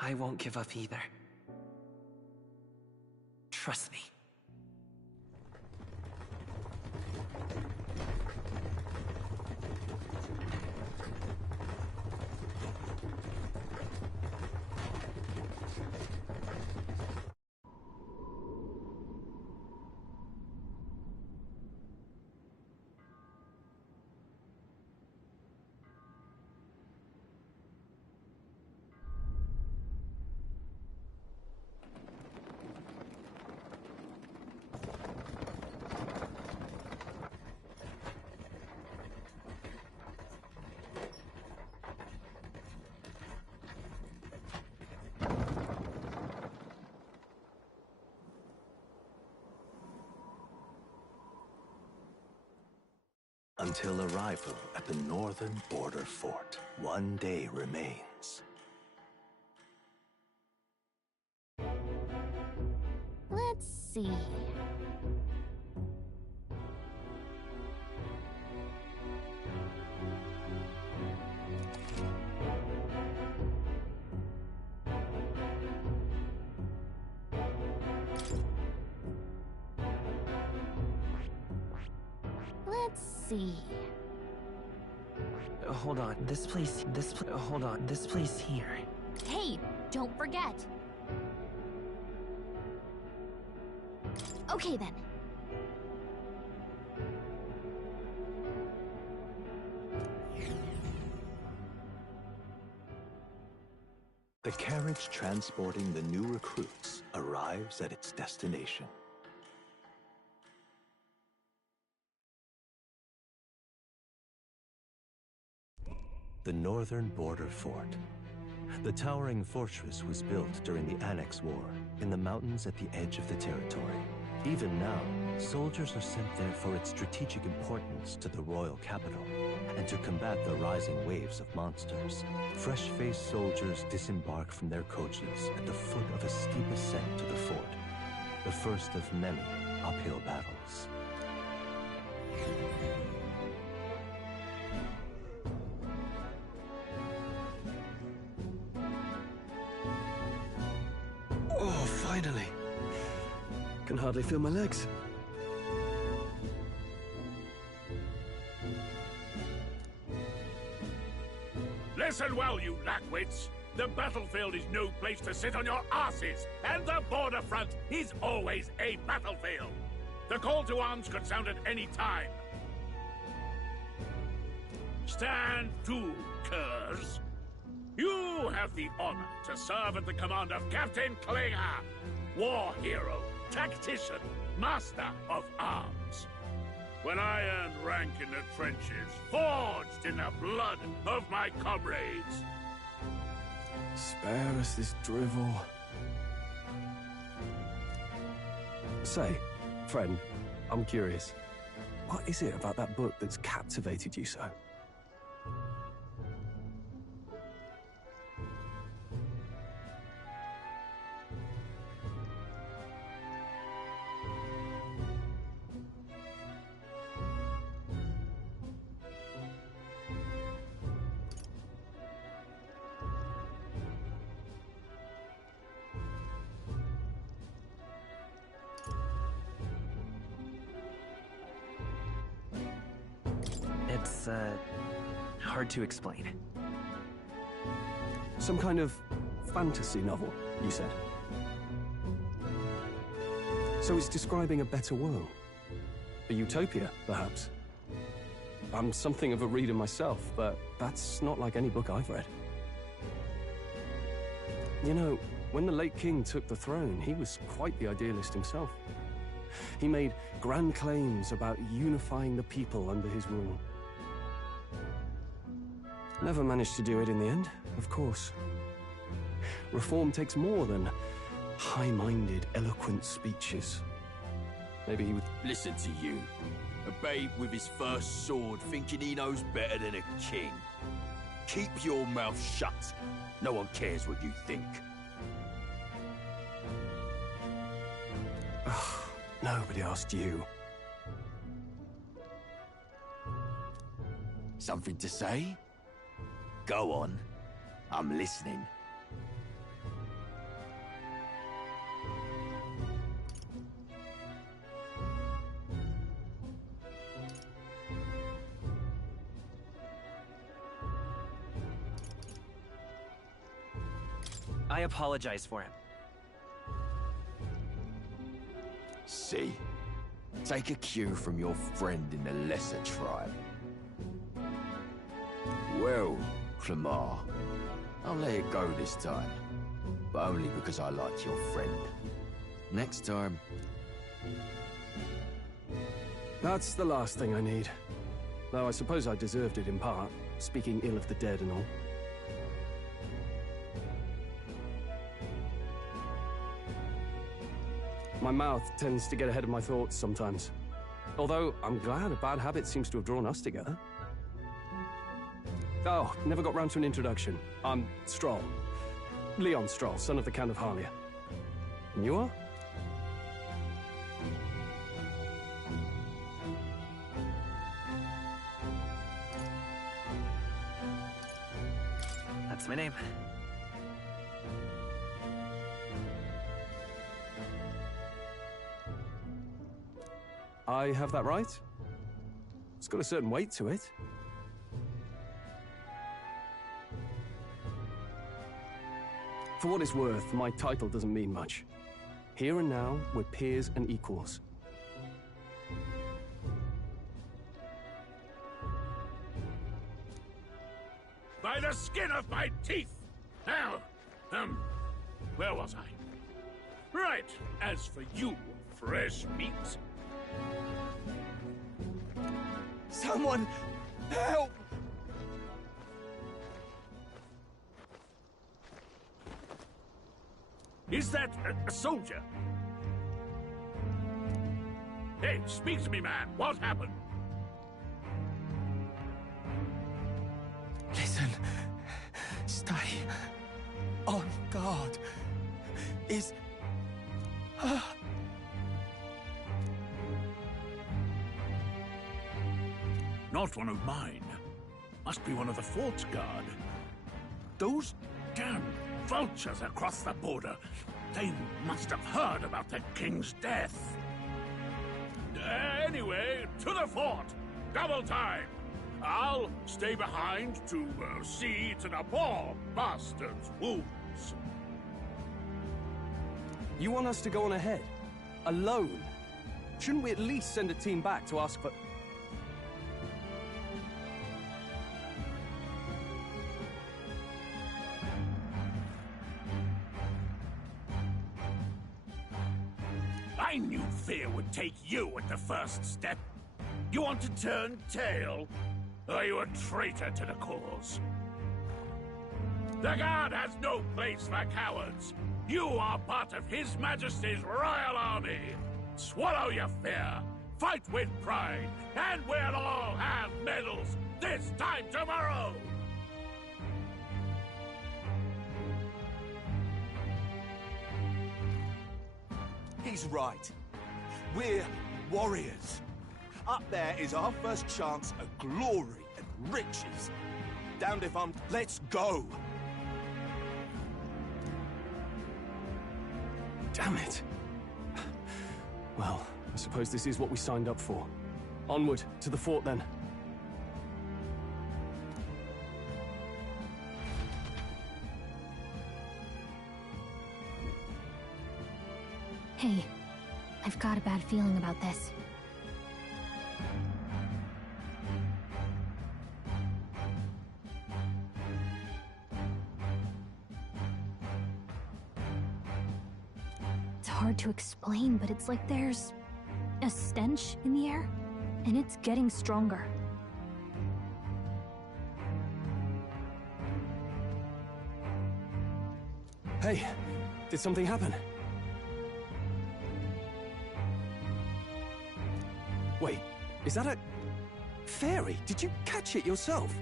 I won't give up either. Trust me. Until arrival at the northern border fort, one day remains. Let's see. Let's see. Hold on, this place here. Hey, don't forget. Okay then. The carriage transporting the new recruits arrives at its destination. The northern border fort. The towering fortress was built during the Annex War in the mountains at the edge of the territory. Even now, soldiers are sent there for its strategic importance to the royal capital and to combat the rising waves of monsters. Fresh-faced soldiers disembark from their coaches at the foot of a steep ascent to the fort, the first of many uphill battles. Oh, finally. Can hardly feel my legs. Listen well, you lackwits. The battlefield is no place to sit on your asses, and the border front is always a battlefield. The call to arms could sound at any time. Stand to, curs. You have the honor to serve at the command of Captain Klinger, war hero, tactician, master of arms. When I earned rank in the trenches, forged in the blood of my comrades. Spare us this drivel. Say, friend, I'm curious. What is it about that book that's captivated you so? It's, hard to explain. Some kind of fantasy novel, you said? So it's describing a better world? A utopia, perhaps? I'm something of a reader myself, but that's not like any book I've read. You know, when the late king took the throne, he was quite the idealist himself. He made grand claims about unifying the people under his rule. Never managed to do it in the end, of course. Reform takes more than high-minded, eloquent speeches. Maybe he would... Listen to you. A babe with his first sword thinking he knows better than a king. Keep your mouth shut. No one cares what you think. Nobody asked you. Something to say? Go on. I'm listening. I apologize for him. See? Take a cue from your friend in the lesser tribe. Well, Clemar, I'll let it go this time. But only because I like your friend. Next time... That's the last thing I need. Though I suppose I deserved it in part, speaking ill of the dead and all. My mouth tends to get ahead of my thoughts sometimes. Although, I'm glad a bad habit seems to have drawn us together. Oh, never got round to an introduction. I'm Stroll. Leon Stroll, son of the Count of Harlia. And you are? That's my name. I have that right? It's got a certain weight to it. For what it's worth, my title doesn't mean much. Here and now, we're peers and equals. By the skin of my teeth! Now, where was I? Right, as for you, fresh meat. Someone, help! Is that a soldier? Hey, speak to me, man. What happened? Listen. Stay on guard. Is... Not one of mine. Must be one of the fort's guard. Those damn vultures across the border. They must have heard about the king's death. Anyway, to the fort. Double time. I'll stay behind to see to the poor bastard's wounds. You want us to go on ahead? Alone? Shouldn't we at least send a team back to ask for... I knew fear would take you at the first step. You want to turn tail? Are you a traitor to the cause? The Guard has no place for cowards. You are part of His Majesty's Royal Army. Swallow your fear, fight with pride, and we'll all have medals this time tomorrow! He's right. We're warriors. Up there is our first chance at glory and riches. Damned if I'm... Let's go! Damn it. Well, I suppose this is what we signed up for. Onward, to the fort then. Hey, I've got a bad feeling about this. It's hard to explain, but it's like there's a stench in the air, and it's getting stronger. Hey, did something happen? Wait, is that a... fairy? Did you catch it yourself?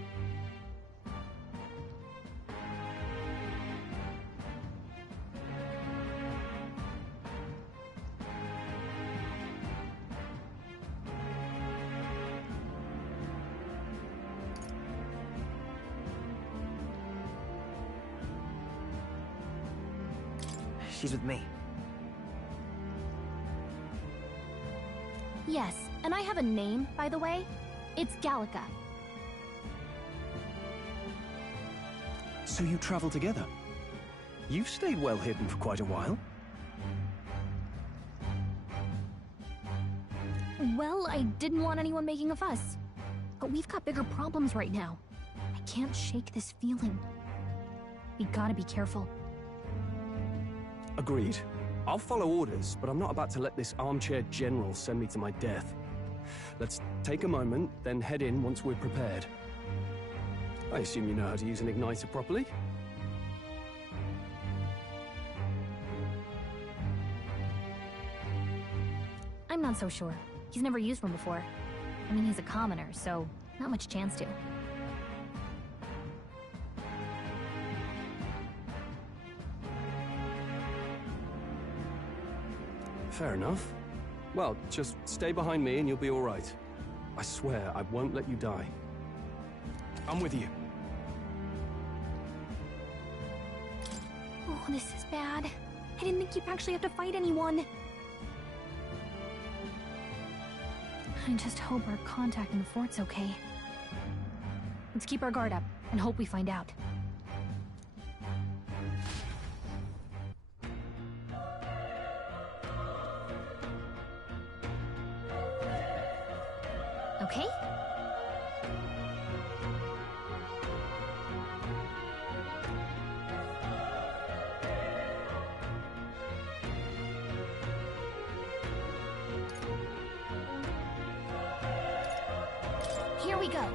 She's with me. Yes, and I have a name, by the way. It's Gallica. So you travel together? You've stayed well hidden for quite a while. Well, I didn't want anyone making a fuss. But we've got bigger problems right now. I can't shake this feeling. We gotta be careful. Agreed. I'll follow orders, but I'm not about to let this armchair general send me to my death. Let's take a moment, then head in once we're prepared. I assume you know how to use an igniter properly? I'm not so sure. He's never used one before. I mean, he's a commoner, so not much chance to. Fair enough. Well, just stay behind me and you'll be all right. I swear I won't let you die. I'm with you. Oh, this is bad. I didn't think you'd actually have to fight anyone. I just hope our contact in the fort's okay. Let's keep our guard up and hope we find out. Okay? Here we go.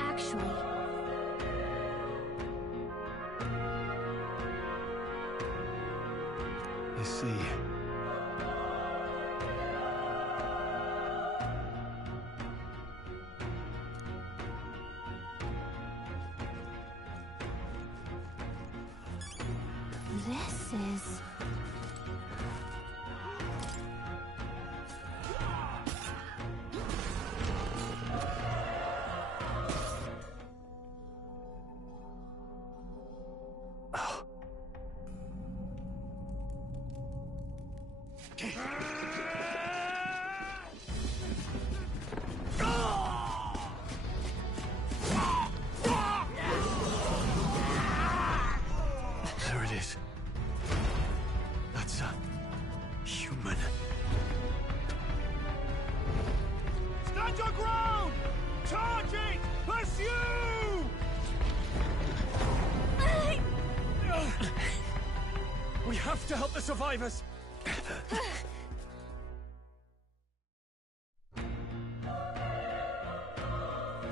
Actually, I see. this is... There it is. That's a human. Stand your ground! Charging! Pursue! We have to help the survivors!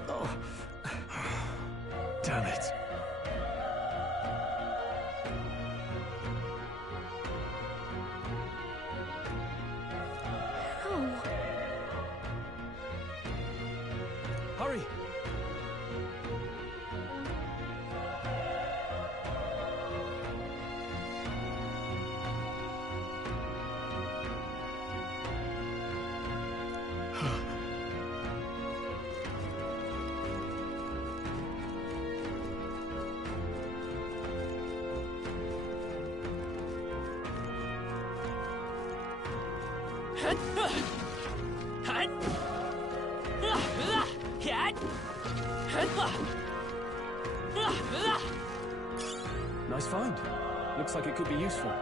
Oh. Damn it. Hurry! Nice find. Looks like it could be useful.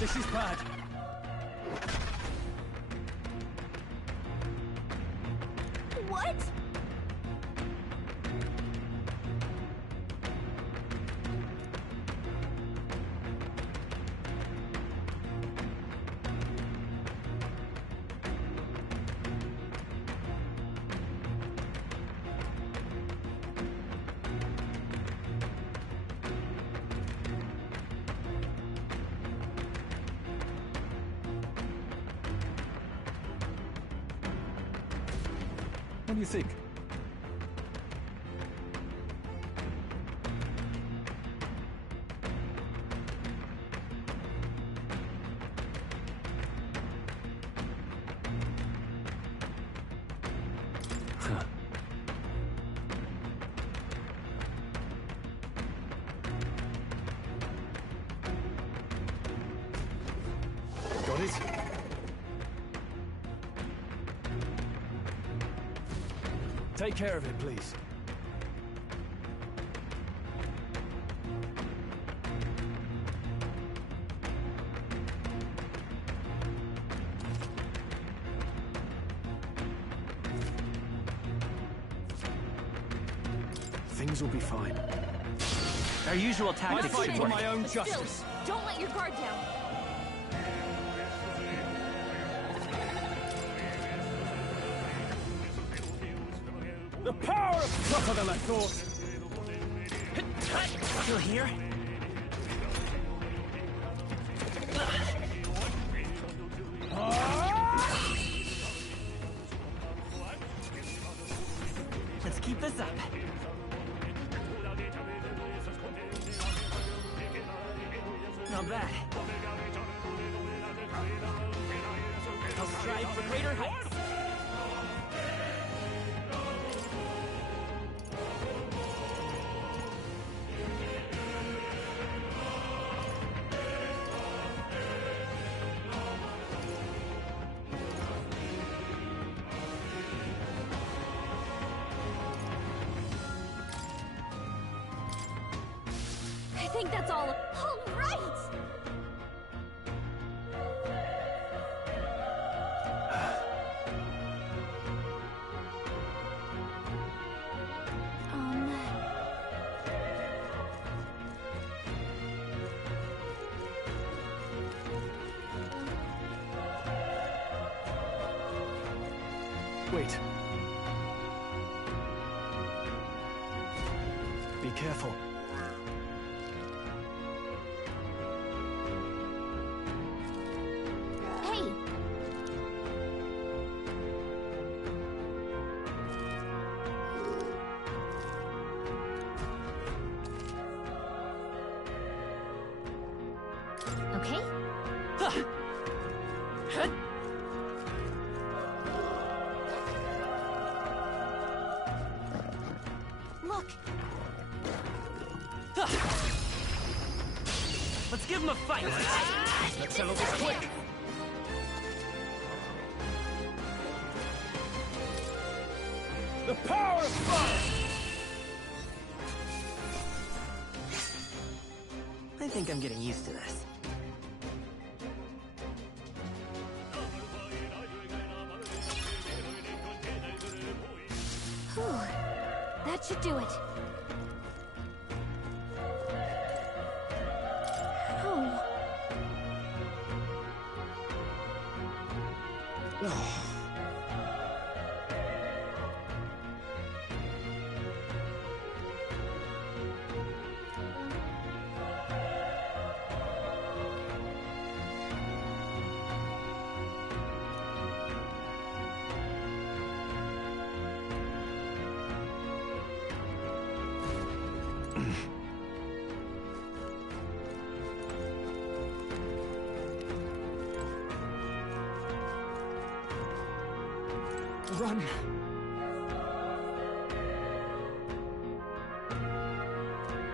This is bad. What? What do you think? Huh. Got it? Take care of it, please. Things will be fine. Our usual tactics I fight should for work. my own But still, justice. don't let your guard down. The power is tougher than I thought. Still here? Let's keep this up. Not bad. I'll strive for greater heights. I think that's all. All right! Wait. Be careful. Hey! Okay? Huh. look. Let's give him a fight. Let's settle this quick. The power of fire! I think I'm getting used to this. Whew. That should do it. Oh. Run!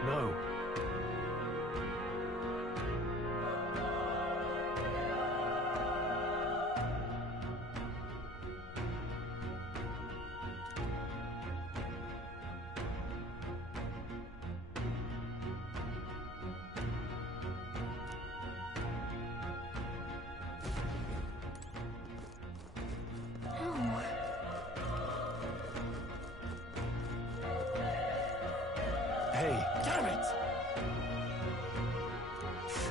No. Hey. Damn it!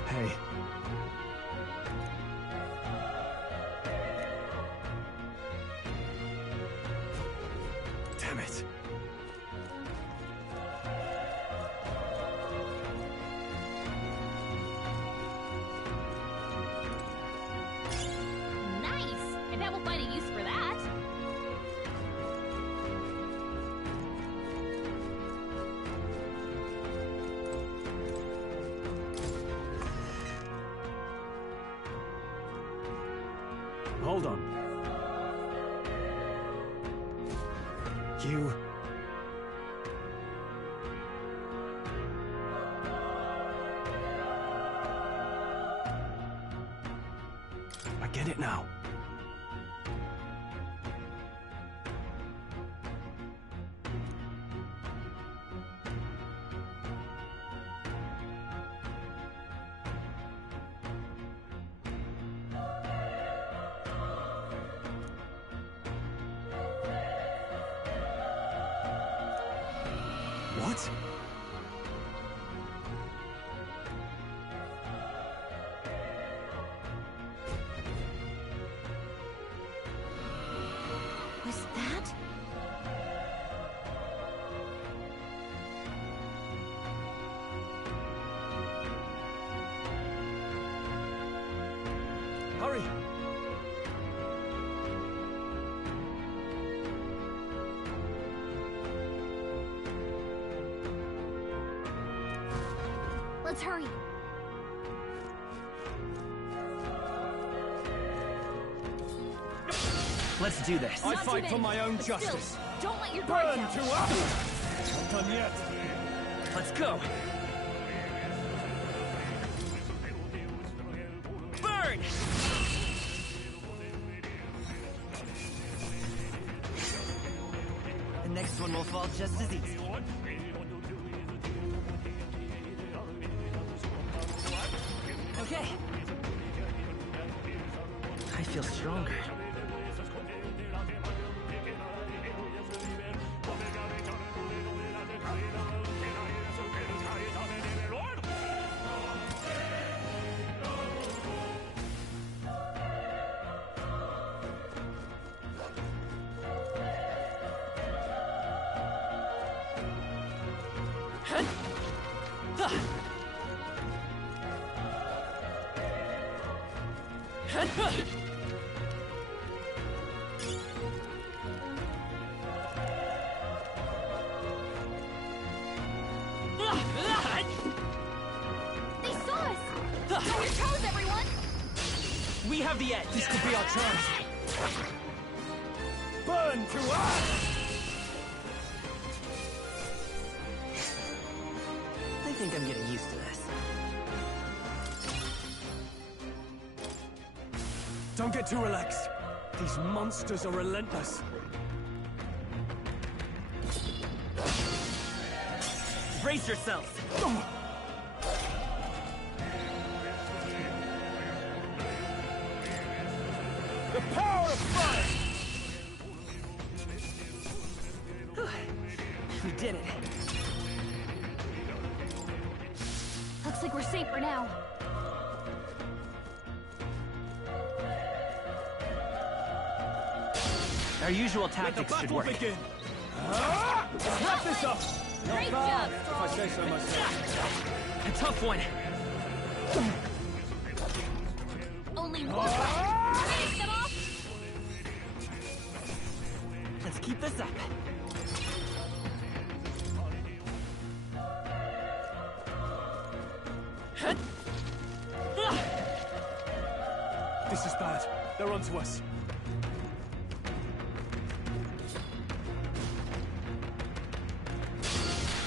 Hey. Damn it. Nice! I bet we'll find a use for that. Hold on. You... I get it now. What? Was that? Hurry! Let's hurry. Let's do this. I fight for my own justice. Don't let your guard Burn down. to us! Not done yet. Let's go. Burn! The next one will fall just as easy. Okay. I feel stronger. They saw us! On your toes, everyone! We have the edge. This could be our chance. Burn to us! think I'm getting used to this. Don't get too relaxed. These monsters are relentless. Brace yourselves! The power of fire! We did it. Looks like we're safe for now. Our usual tactics should work. Begin. Wrap this up! Great job, If I say so myself. A tough one. Only one. Finish them off. Let's keep this up. This is bad. They're onto us.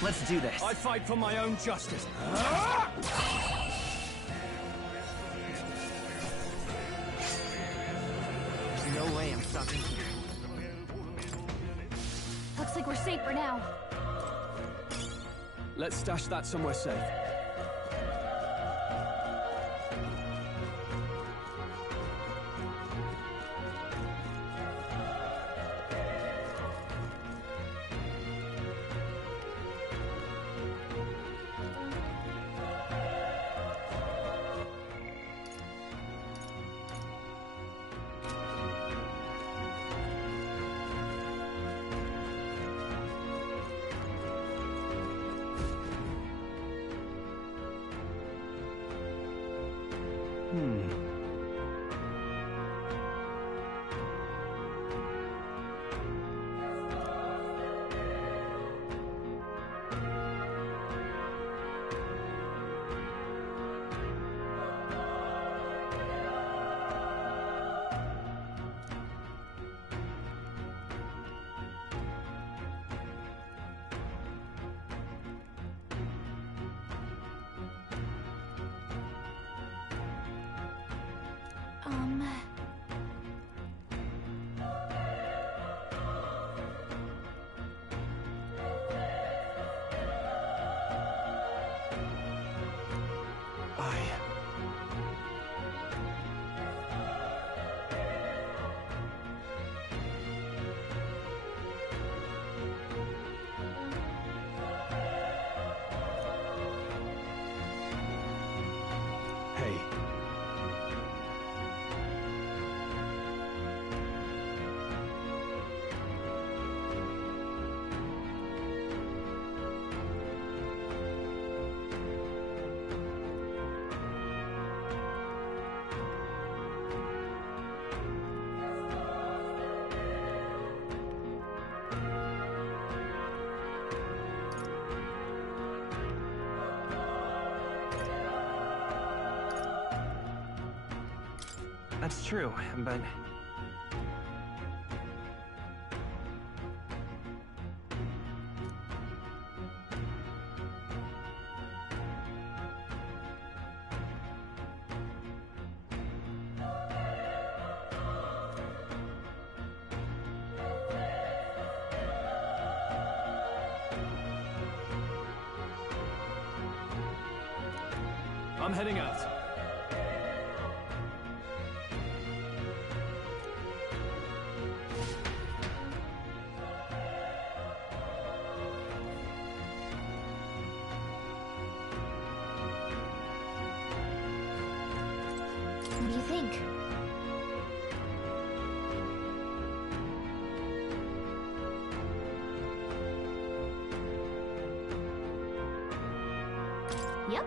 Let's do this. I fight for my own justice. There's no way I'm stopping here. Looks like we're safe for now. Let's stash that somewhere safe. Hey. That's true, but... I'm heading out. What do you think? Yep.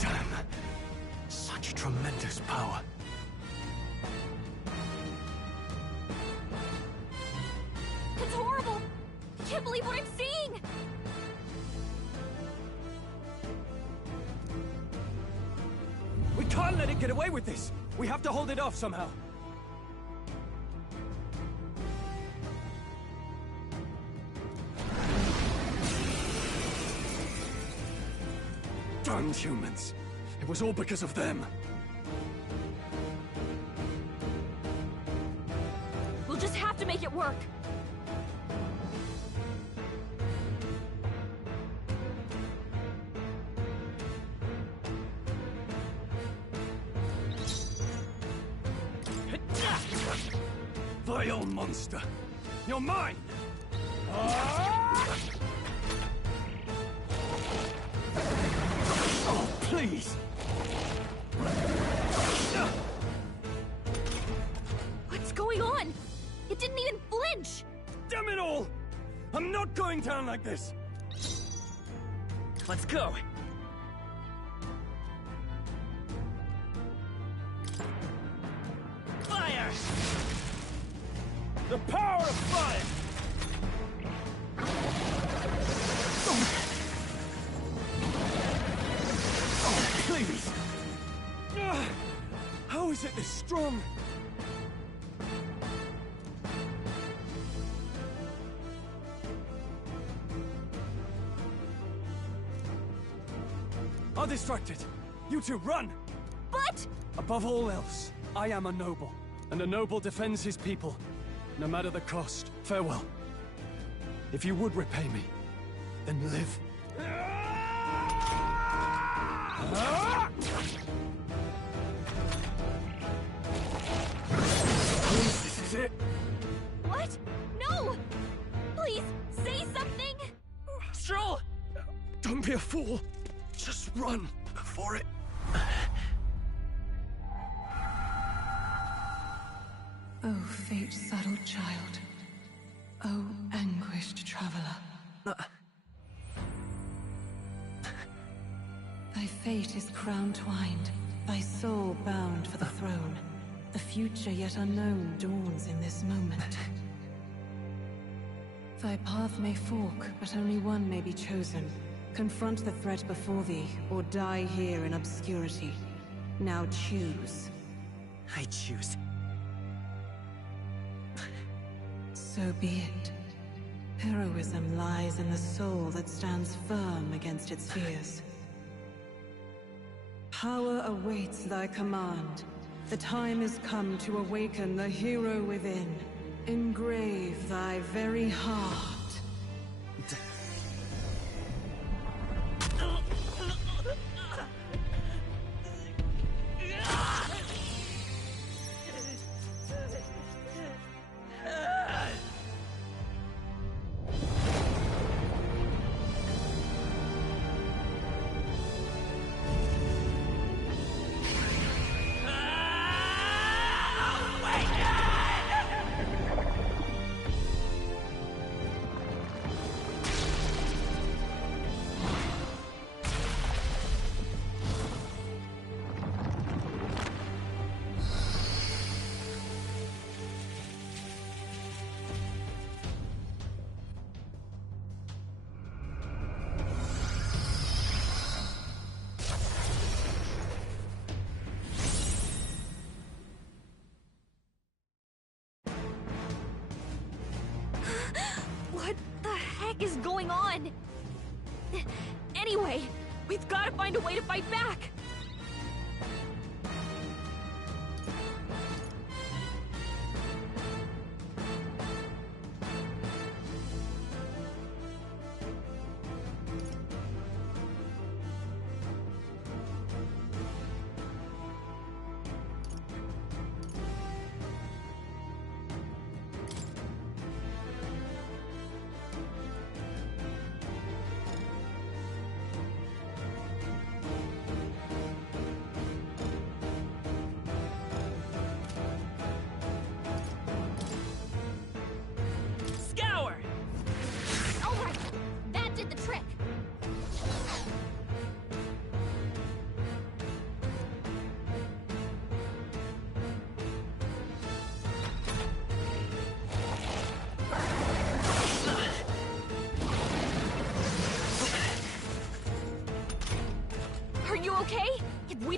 Damn. Such tremendous power. can't believe what I'm seeing! We can't let it get away with this! We have to hold it off somehow! Damn humans! It was all because of them! We'll just have to make it work! Vile monster! You're mine! Oh, please! What's going on? It didn't even flinch! Damn it all! I'm not going down like this! Let's go! Fire! The power of fire! Oh, please! How is it this strong? I'll distract it. You two, run! But... Above all else, I am a noble, and a noble defends his people, no matter the cost. Farewell. If you would repay me, then live. This is it. What? No! Please, say something! Stroll! Don't be a fool. Just run for it. Oh, fate-saddled child. Oh, anguished traveler. Thy fate is crown-twined, thy soul bound for the throne. The future yet unknown dawns in this moment. Thy path may fork, but only one may be chosen. Confront the threat before thee, or die here in obscurity. Now choose. I choose. So be it. Heroism lies in the soul that stands firm against its fears. Power awaits thy command. The time is come to awaken the hero within. Engrave thy very heart. What the heck is going on? Anyway, we've got to find a way to fight back!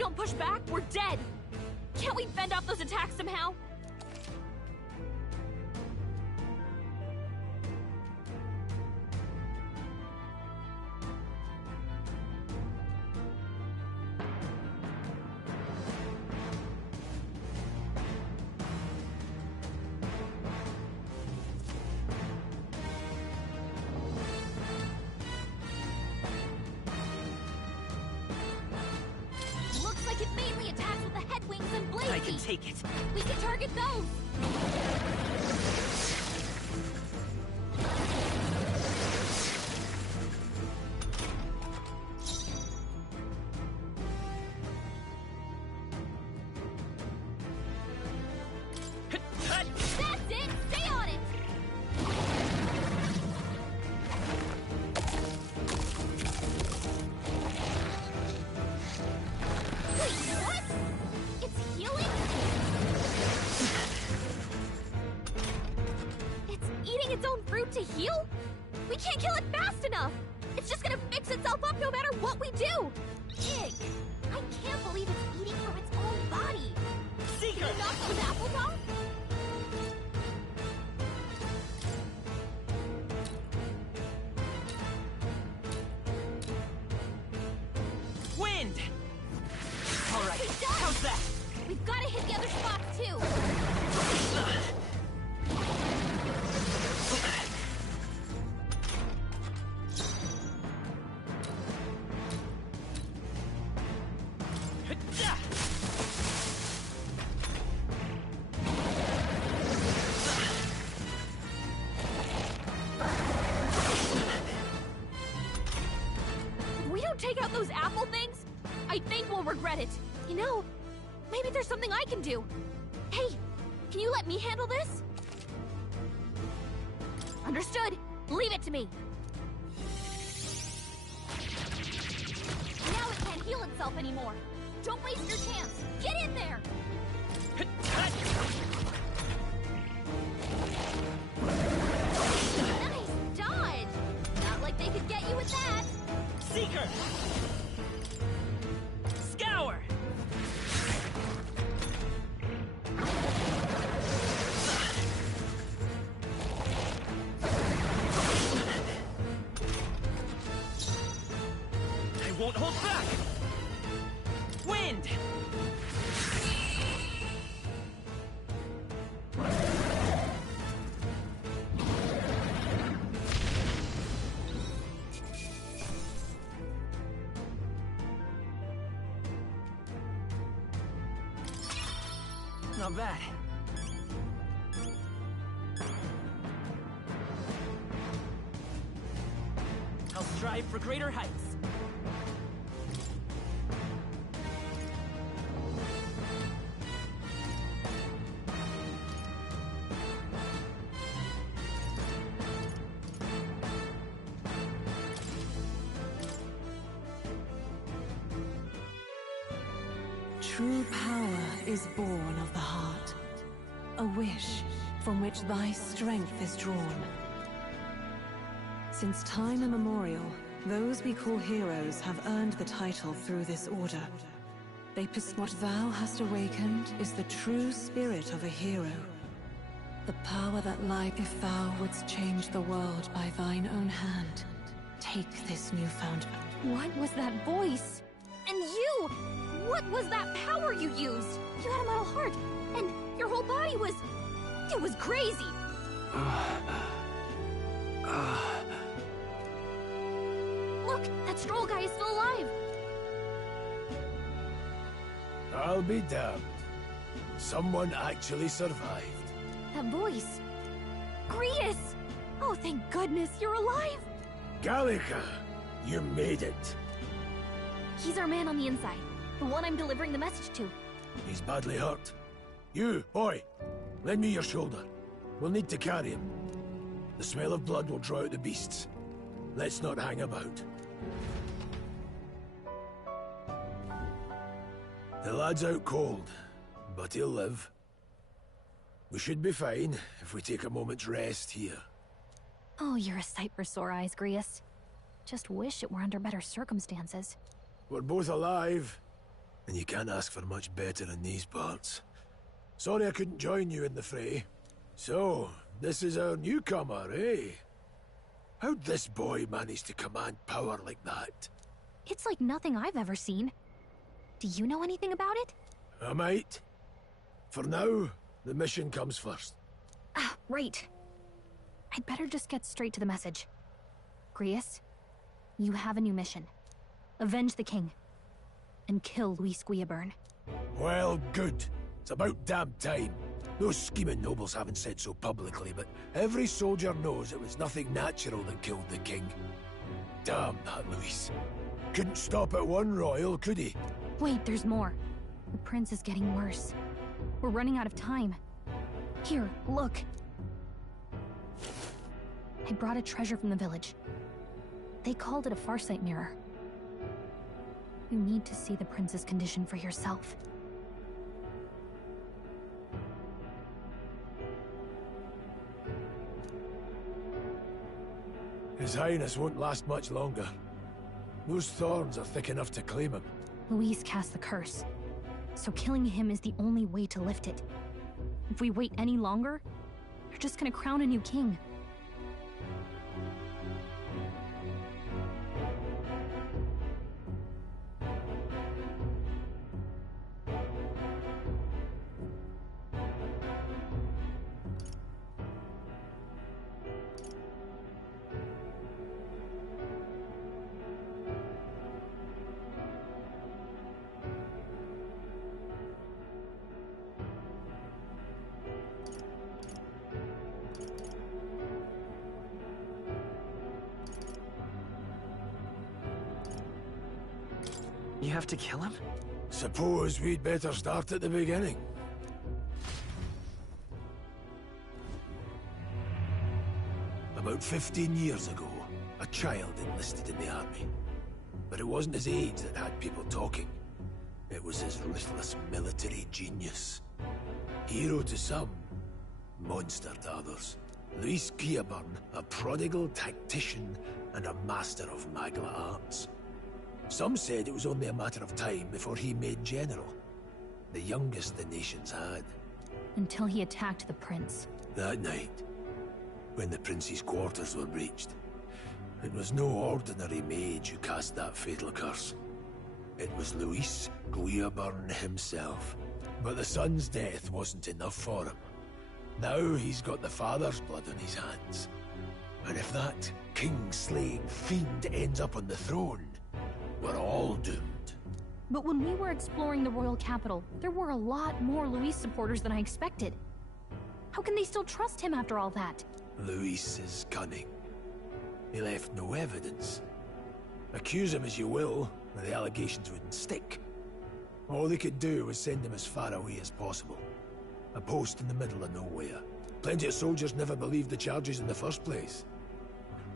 don't push back, we're dead! Can't we fend off those attacks somehow? Looks like it mainly attacks with the head wings and blades. I can take it. We can target those! That's it! Stay on it! Wait, what? It's healing? It's eating its own fruit to heal? We can't kill it fast enough! It's just gonna fix itself up no matter what we do! Ig! I can't believe it's eating from its own body! Seeker! Can you knock those apples off? Wind! Alright, He's done! how's that? We've gotta hit the other spots too! If we don't take out those apple things, I think we'll regret it. You know, maybe there's something I can do. Hey, can you let me handle this? Understood. Leave it to me. Now it can't heal itself anymore. Don't waste your chance. Get in there! Nice dodge! Not like they could get you with that. Seeker! Scour! I won't hold back! Wind! Not bad. I'll strive for greater heights. True power is born of the heart, a wish from which thy strength is drawn. Since time immemorial, those we call heroes have earned the title through this order. What thou hast awakened is the true spirit of a hero. The power that lies if thou wouldst change the world by thine own hand. Take this newfound... What was that voice? And you! What was that power you used? You had a metal heart, and your whole body was... It was crazy! Look, that Stroll guy is still alive! I'll be damned. Someone actually survived. That voice... Grius! Oh, thank goodness, you're alive! Gallica, you made it. He's our man on the inside. The one I'm delivering the message to. He's badly hurt. You, boy, lend me your shoulder. We'll need to carry him. The smell of blood will draw out the beasts. Let's not hang about. The lad's out cold, but he'll live. We should be fine if we take a moment's rest here. Oh, you're a sight for sore eyes, Grius. Just wish it were under better circumstances. We're both alive. And you can't ask for much better in these parts. Sorry I couldn't join you in the fray. So, this is our newcomer, eh? How'd this boy manage to command power like that? It's like nothing I've ever seen. Do you know anything about it? I might. For now, the mission comes first. Ah, right. I'd better just get straight to the message. Grius, you have a new mission. Avenge the king. And kill Luis Guillaburn. Well, good. It's about damn time. Those scheming nobles haven't said so publicly, but every soldier knows it was nothing natural that killed the king. Damn that Luis. Couldn't stop at one royal, could he? Wait, there's more. The prince is getting worse. We're running out of time. Here, look. I brought a treasure from the village. They called it a farsight mirror. You need to see the prince's condition for yourself. His Highness won't last much longer. Those thorns are thick enough to claim him. Luis cast the curse, so killing him is the only way to lift it. If we wait any longer, they're just gonna crown a new king. You have to kill him? Suppose we'd better start at the beginning. About 15 years ago, a child enlisted in the army. But it wasn't his age that had people talking. It was his ruthless military genius. Hero to some, monster to others. Luis Guillaburn, a prodigal tactician and a master of Magla arts. Some said it was only a matter of time before he made general. The youngest the nation's had. Until he attacked the prince. That night, when the prince's quarters were breached, it was no ordinary mage who cast that fatal curse. It was Luis Guillaburn himself. But the son's death wasn't enough for him. Now he's got the father's blood on his hands. And if that king-slaying fiend ends up on the throne, we're all doomed. But when we were exploring the royal capital, there were a lot more Luis supporters than I expected. How can they still trust him after all that? Luis is cunning. He left no evidence. Accuse him as you will, the allegations wouldn't stick. All they could do was send him as far away as possible. A post in the middle of nowhere. Plenty of soldiers never believed the charges in the first place.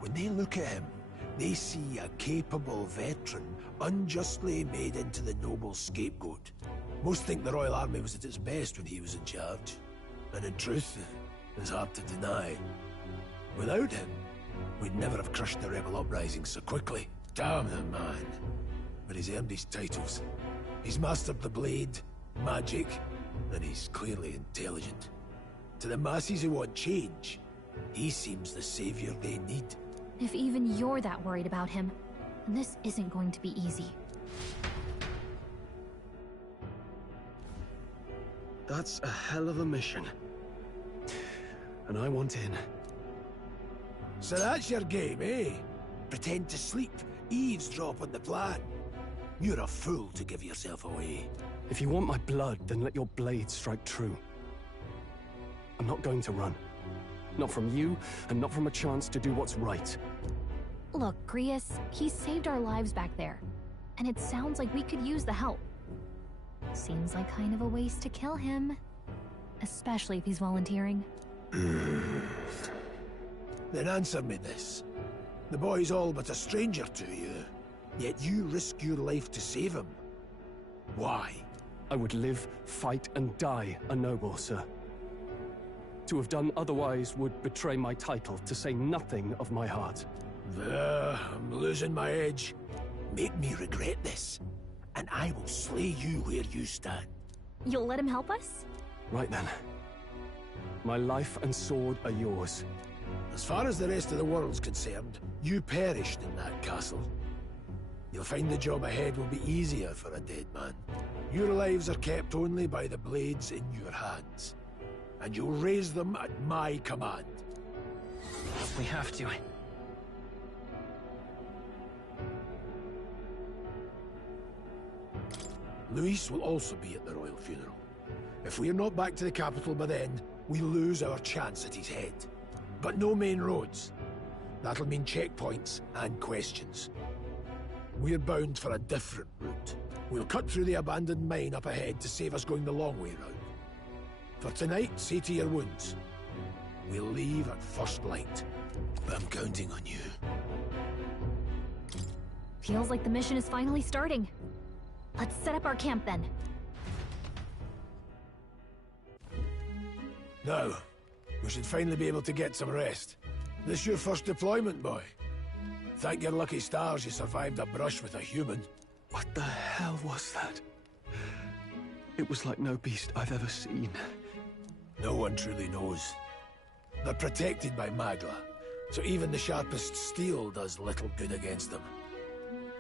When they look at him, they see a capable veteran unjustly made into the noble scapegoat. Most think the Royal Army was at its best when he was in charge. And in truth, it's hard to deny. Without him, we'd never have crushed the rebel uprising so quickly. Damn the man. But he's earned his titles. He's mastered the blade, magic, and he's clearly intelligent. To the masses who want change, he seems the savior they need. If even you're that worried about him, then this isn't going to be easy. That's a hell of a mission. And I want in. So that's your game, eh? Pretend to sleep, eavesdrop on the plan. You're a fool to give yourself away. If you want my blood, then let your blade strike true. I'm not going to run. Not from you, and not from a chance to do what's right. Look, Grius, he saved our lives back there. And it sounds like we could use the help. Seems like kind of a waste to kill him. Especially if he's volunteering. Then answer me this. The boy's all but a stranger to you, yet you risk your life to save him. Why? I would live, fight, and die a noble, sir. To have done otherwise would betray my title, to say nothing of my heart. I'm losing my edge. Make me regret this, and I will slay you where you stand. You'll let him help us? Right then. My life and sword are yours. As far as the rest of the world's concerned, you perished in that castle. You'll find the job ahead will be easier for a dead man. Your lives are kept only by the blades in your hands, and you'll raise them at my command. We have to. Luis will also be at the royal funeral. If we're not back to the capital by then, we lose our chance at his head. But no main roads. That'll mean checkpoints and questions. We're bound for a different route. We'll cut through the abandoned mine up ahead to save us going the long way round. For tonight, see to your wounds. We'll leave at first light. I'm counting on you. Feels like the mission is finally starting. Let's set up our camp then. Now, we should finally be able to get some rest. This your first deployment, boy? Thank your lucky stars you survived a brush with a human. What the hell was that? It was like no beast I've ever seen. No one truly knows. They're protected by Magla, so even the sharpest steel does little good against them.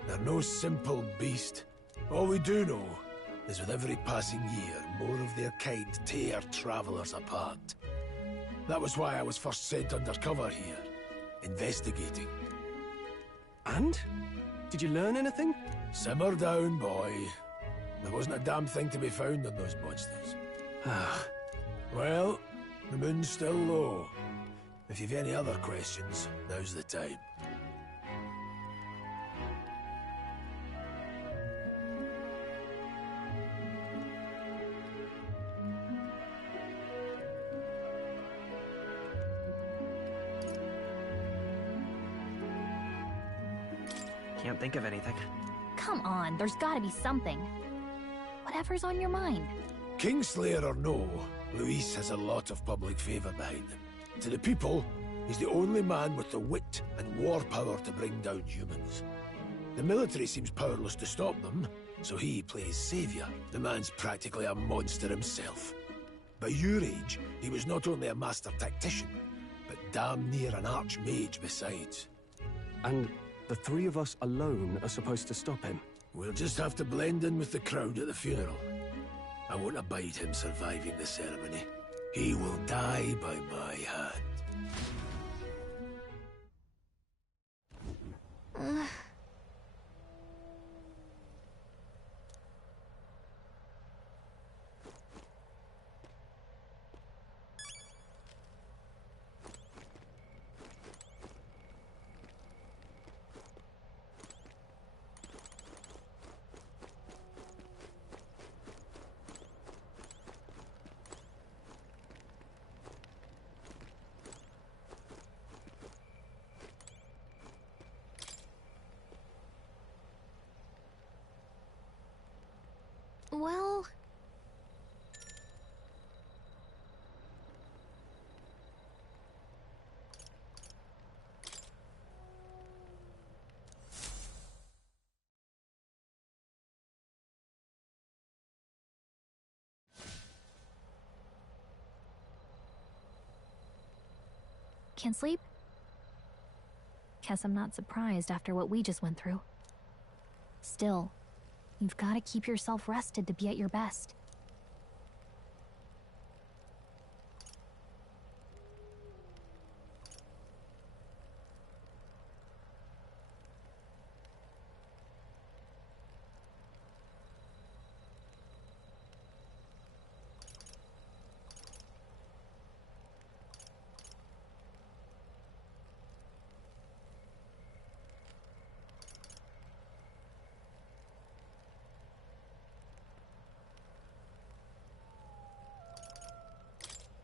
They're no simple beast. All we do know is with every passing year, more of their kind tear travelers apart. That was why I was first sent undercover here, investigating. And? Did you learn anything? Simmer down, boy. There wasn't a damn thing to be found on those monsters. Well, the moon's still low. If you've any other questions, now's the time. Can't think of anything. Come on, there's gotta be something. Whatever's on your mind. Kingslayer or no, Luis has a lot of public favor behind him. To the people, he's the only man with the wit and war power to bring down humans. The military seems powerless to stop them, so he plays savior. The man's practically a monster himself. By your age, he was not only a master tactician, but damn near an archmage besides. And the three of us alone are supposed to stop him? We'll just have to blend in with the crowd at the funeral. I won't abide him surviving the ceremony. He will die by my hand. Well... Can't sleep? Guess I'm not surprised after what we just went through. Still, you've got to keep yourself rested to be at your best.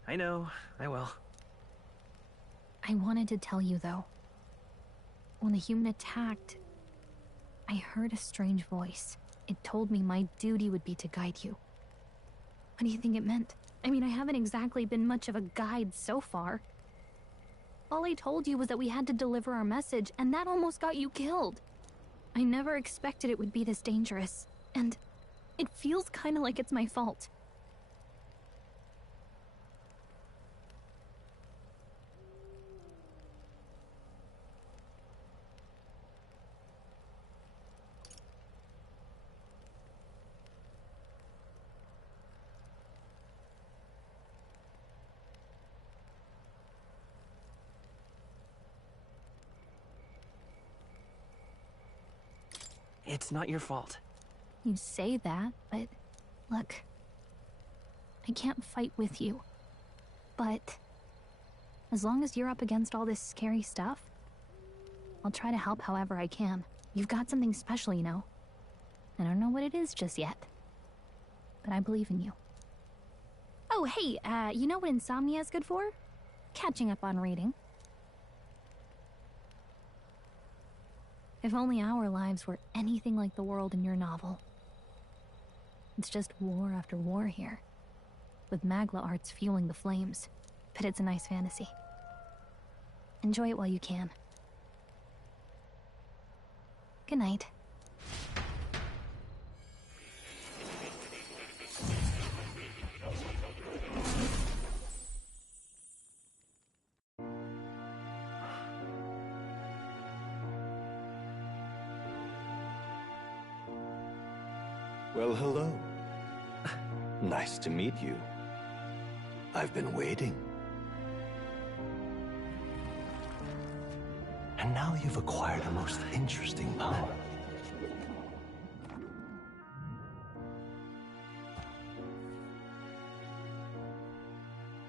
I know, I will. I wanted to tell you, though. When the human attacked, I heard a strange voice. It told me my duty would be to guide you. What do you think it meant? I mean, I haven't exactly been much of a guide so far. All I told you was that we had to deliver our message, and that almost got you killed. I never expected it would be this dangerous. And it feels kinda like it's my fault. It's not your fault. You say that, but look, I can't fight with you. But as long as you're up against all this scary stuff, I'll try to help however I can. You've got something special, you know. I don't know what it is just yet, but I believe in you. Oh, hey, you know what insomnia is good for? Catching up on reading. If only our lives were anything like the world in your novel. It's just war after war here, with Magla arts fueling the flames. But it's a nice fantasy. Enjoy it while you can. Good night. Well, hello. Nice to meet you. I've been waiting. And now you've acquired a most interesting power.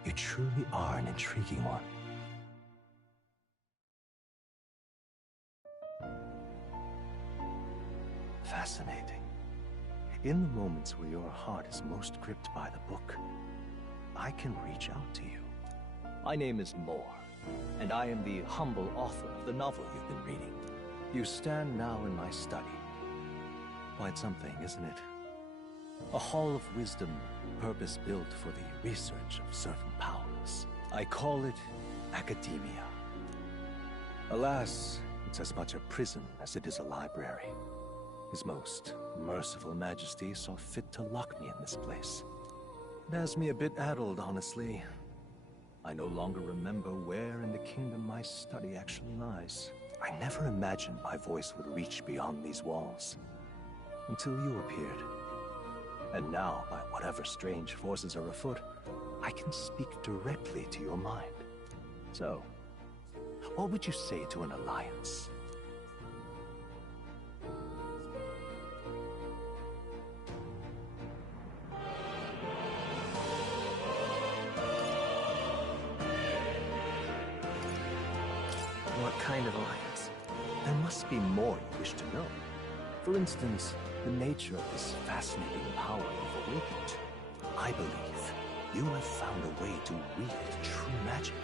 You truly are an intriguing one. Fascinating. In the moments where your heart is most gripped by the book, I can reach out to you. My name is Moore, and I am the humble author of the novel you've been reading. You stand now in my study. Quite something, isn't it? A hall of wisdom, purpose-built for the research of certain powers. I call it academia. Alas, it's as much a prison as it is a library. His most merciful majesty saw fit to lock me in this place. It has me a bit addled, honestly. I no longer remember where in the kingdom my study actually lies. I never imagined my voice would reach beyond these walls. Until you appeared. And now, by whatever strange forces are afoot, I can speak directly to your mind. So, what would you say to an alliance? What kind of alliance? There must be more you wish to know. For instance, the nature of this fascinating power you've awakened. I believe you have found a way to wield true magic.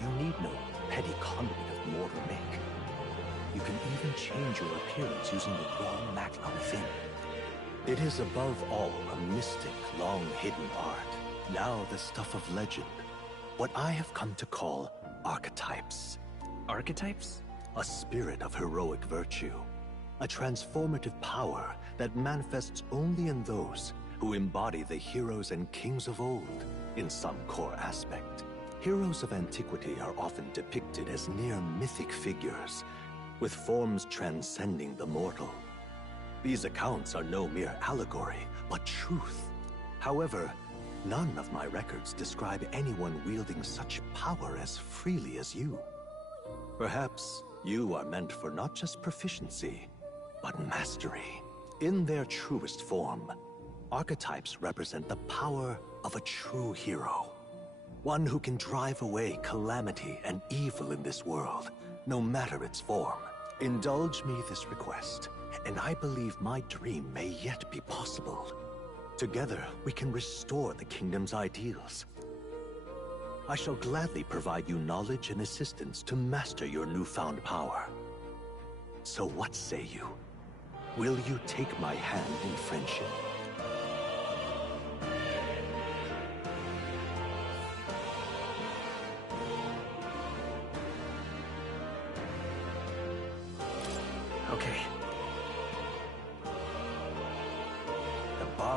You need no petty conduit of mortal make. You can even change your appearance using the raw magma within. It is above all a mystic, long-hidden art. Now the stuff of legend. What I have come to call archetypes. Archetypes? A spirit of heroic virtue. A transformative power that manifests only in those who embody the heroes and kings of old in some core aspect. Heroes of antiquity are often depicted as near mythic figures, with forms transcending the mortal. These accounts are no mere allegory, but truth. However, none of my records describe anyone wielding such power as freely as you. Perhaps you are meant for not just proficiency, but mastery. In their truest form, archetypes represent the power of a true hero. One who can drive away calamity and evil in this world, no matter its form. Indulge me this request, and I believe my dream may yet be possible. Together, we can restore the kingdom's ideals. I shall gladly provide you knowledge and assistance to master your newfound power. So what say you? Will you take my hand in friendship? Okay.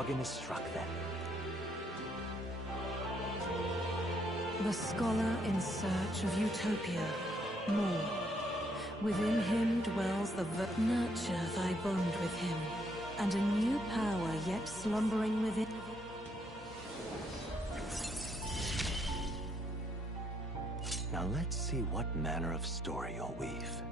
bargain is struck then. The scholar in search of utopia. More. Within him dwells the nurture thy bond with him, and a new power yet slumbering within. Now let's see what manner of story you'll weave.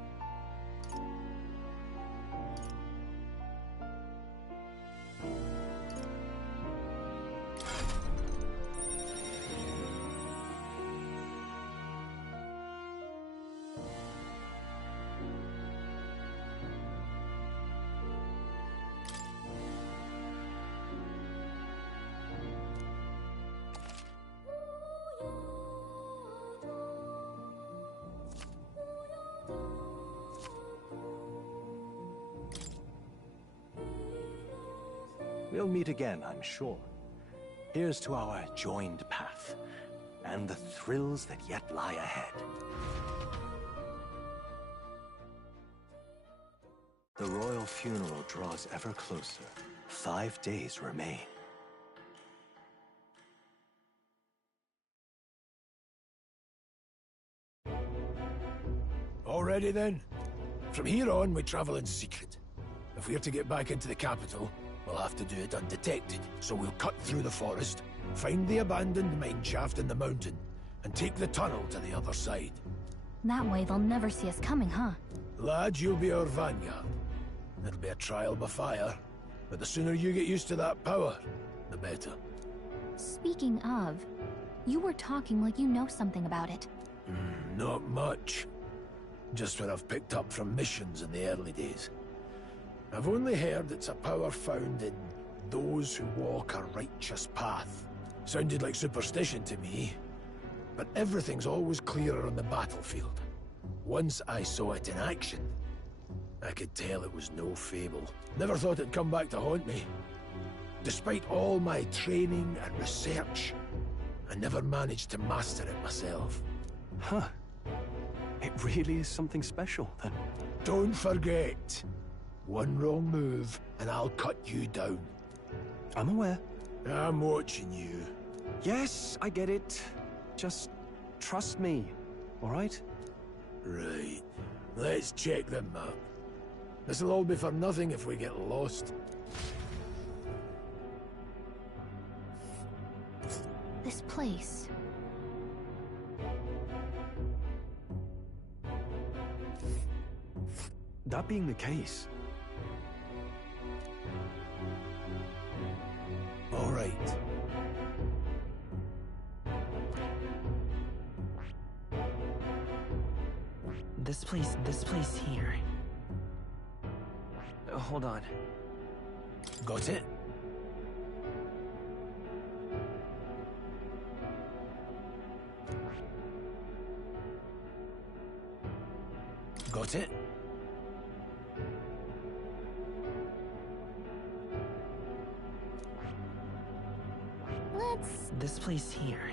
We'll meet again, I'm sure. Here's to our joined path, and the thrills that yet lie ahead. The royal funeral draws ever closer. 5 days remain. Already then? From here on, we travel in secret. If we're to get back into the capital, we'll have to do it undetected. So we'll cut through the forest, find the abandoned mine shaft in the mountain, and take the tunnel to the other side. That way they'll never see us coming, huh? Lad, you'll be our vanguard. It'll be a trial by fire, but the sooner you get used to that power, the better. Speaking of, you were talking like you know something about it. Not much. Just what I've picked up from missions in the early days. I've only heard it's a power found in those who walk a righteous path. Sounded like superstition to me, but everything's always clearer on the battlefield. Once I saw it in action, I could tell it was no fable. Never thought it'd come back to haunt me. Despite all my training and research, I never managed to master it myself. Huh. It really is something special, then. Don't forget. One wrong move, and I'll cut you down. I'm aware. I'm watching you. Yes, I get it. Just trust me, all right? Right. Let's check the map. This'll all be for nothing if we get lost. This place. That being the case... All right. This place here. Hold on. Got it? Got it? This place here.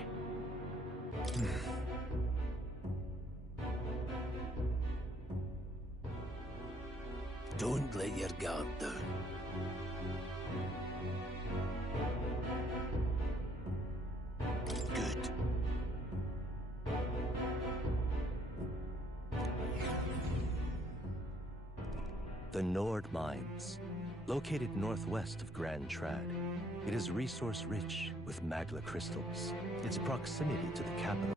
Don't let your guard down. Good. The Nord Mines, located northwest of Grand Trad. It is resource-rich with magla crystals. Its proximity to the capital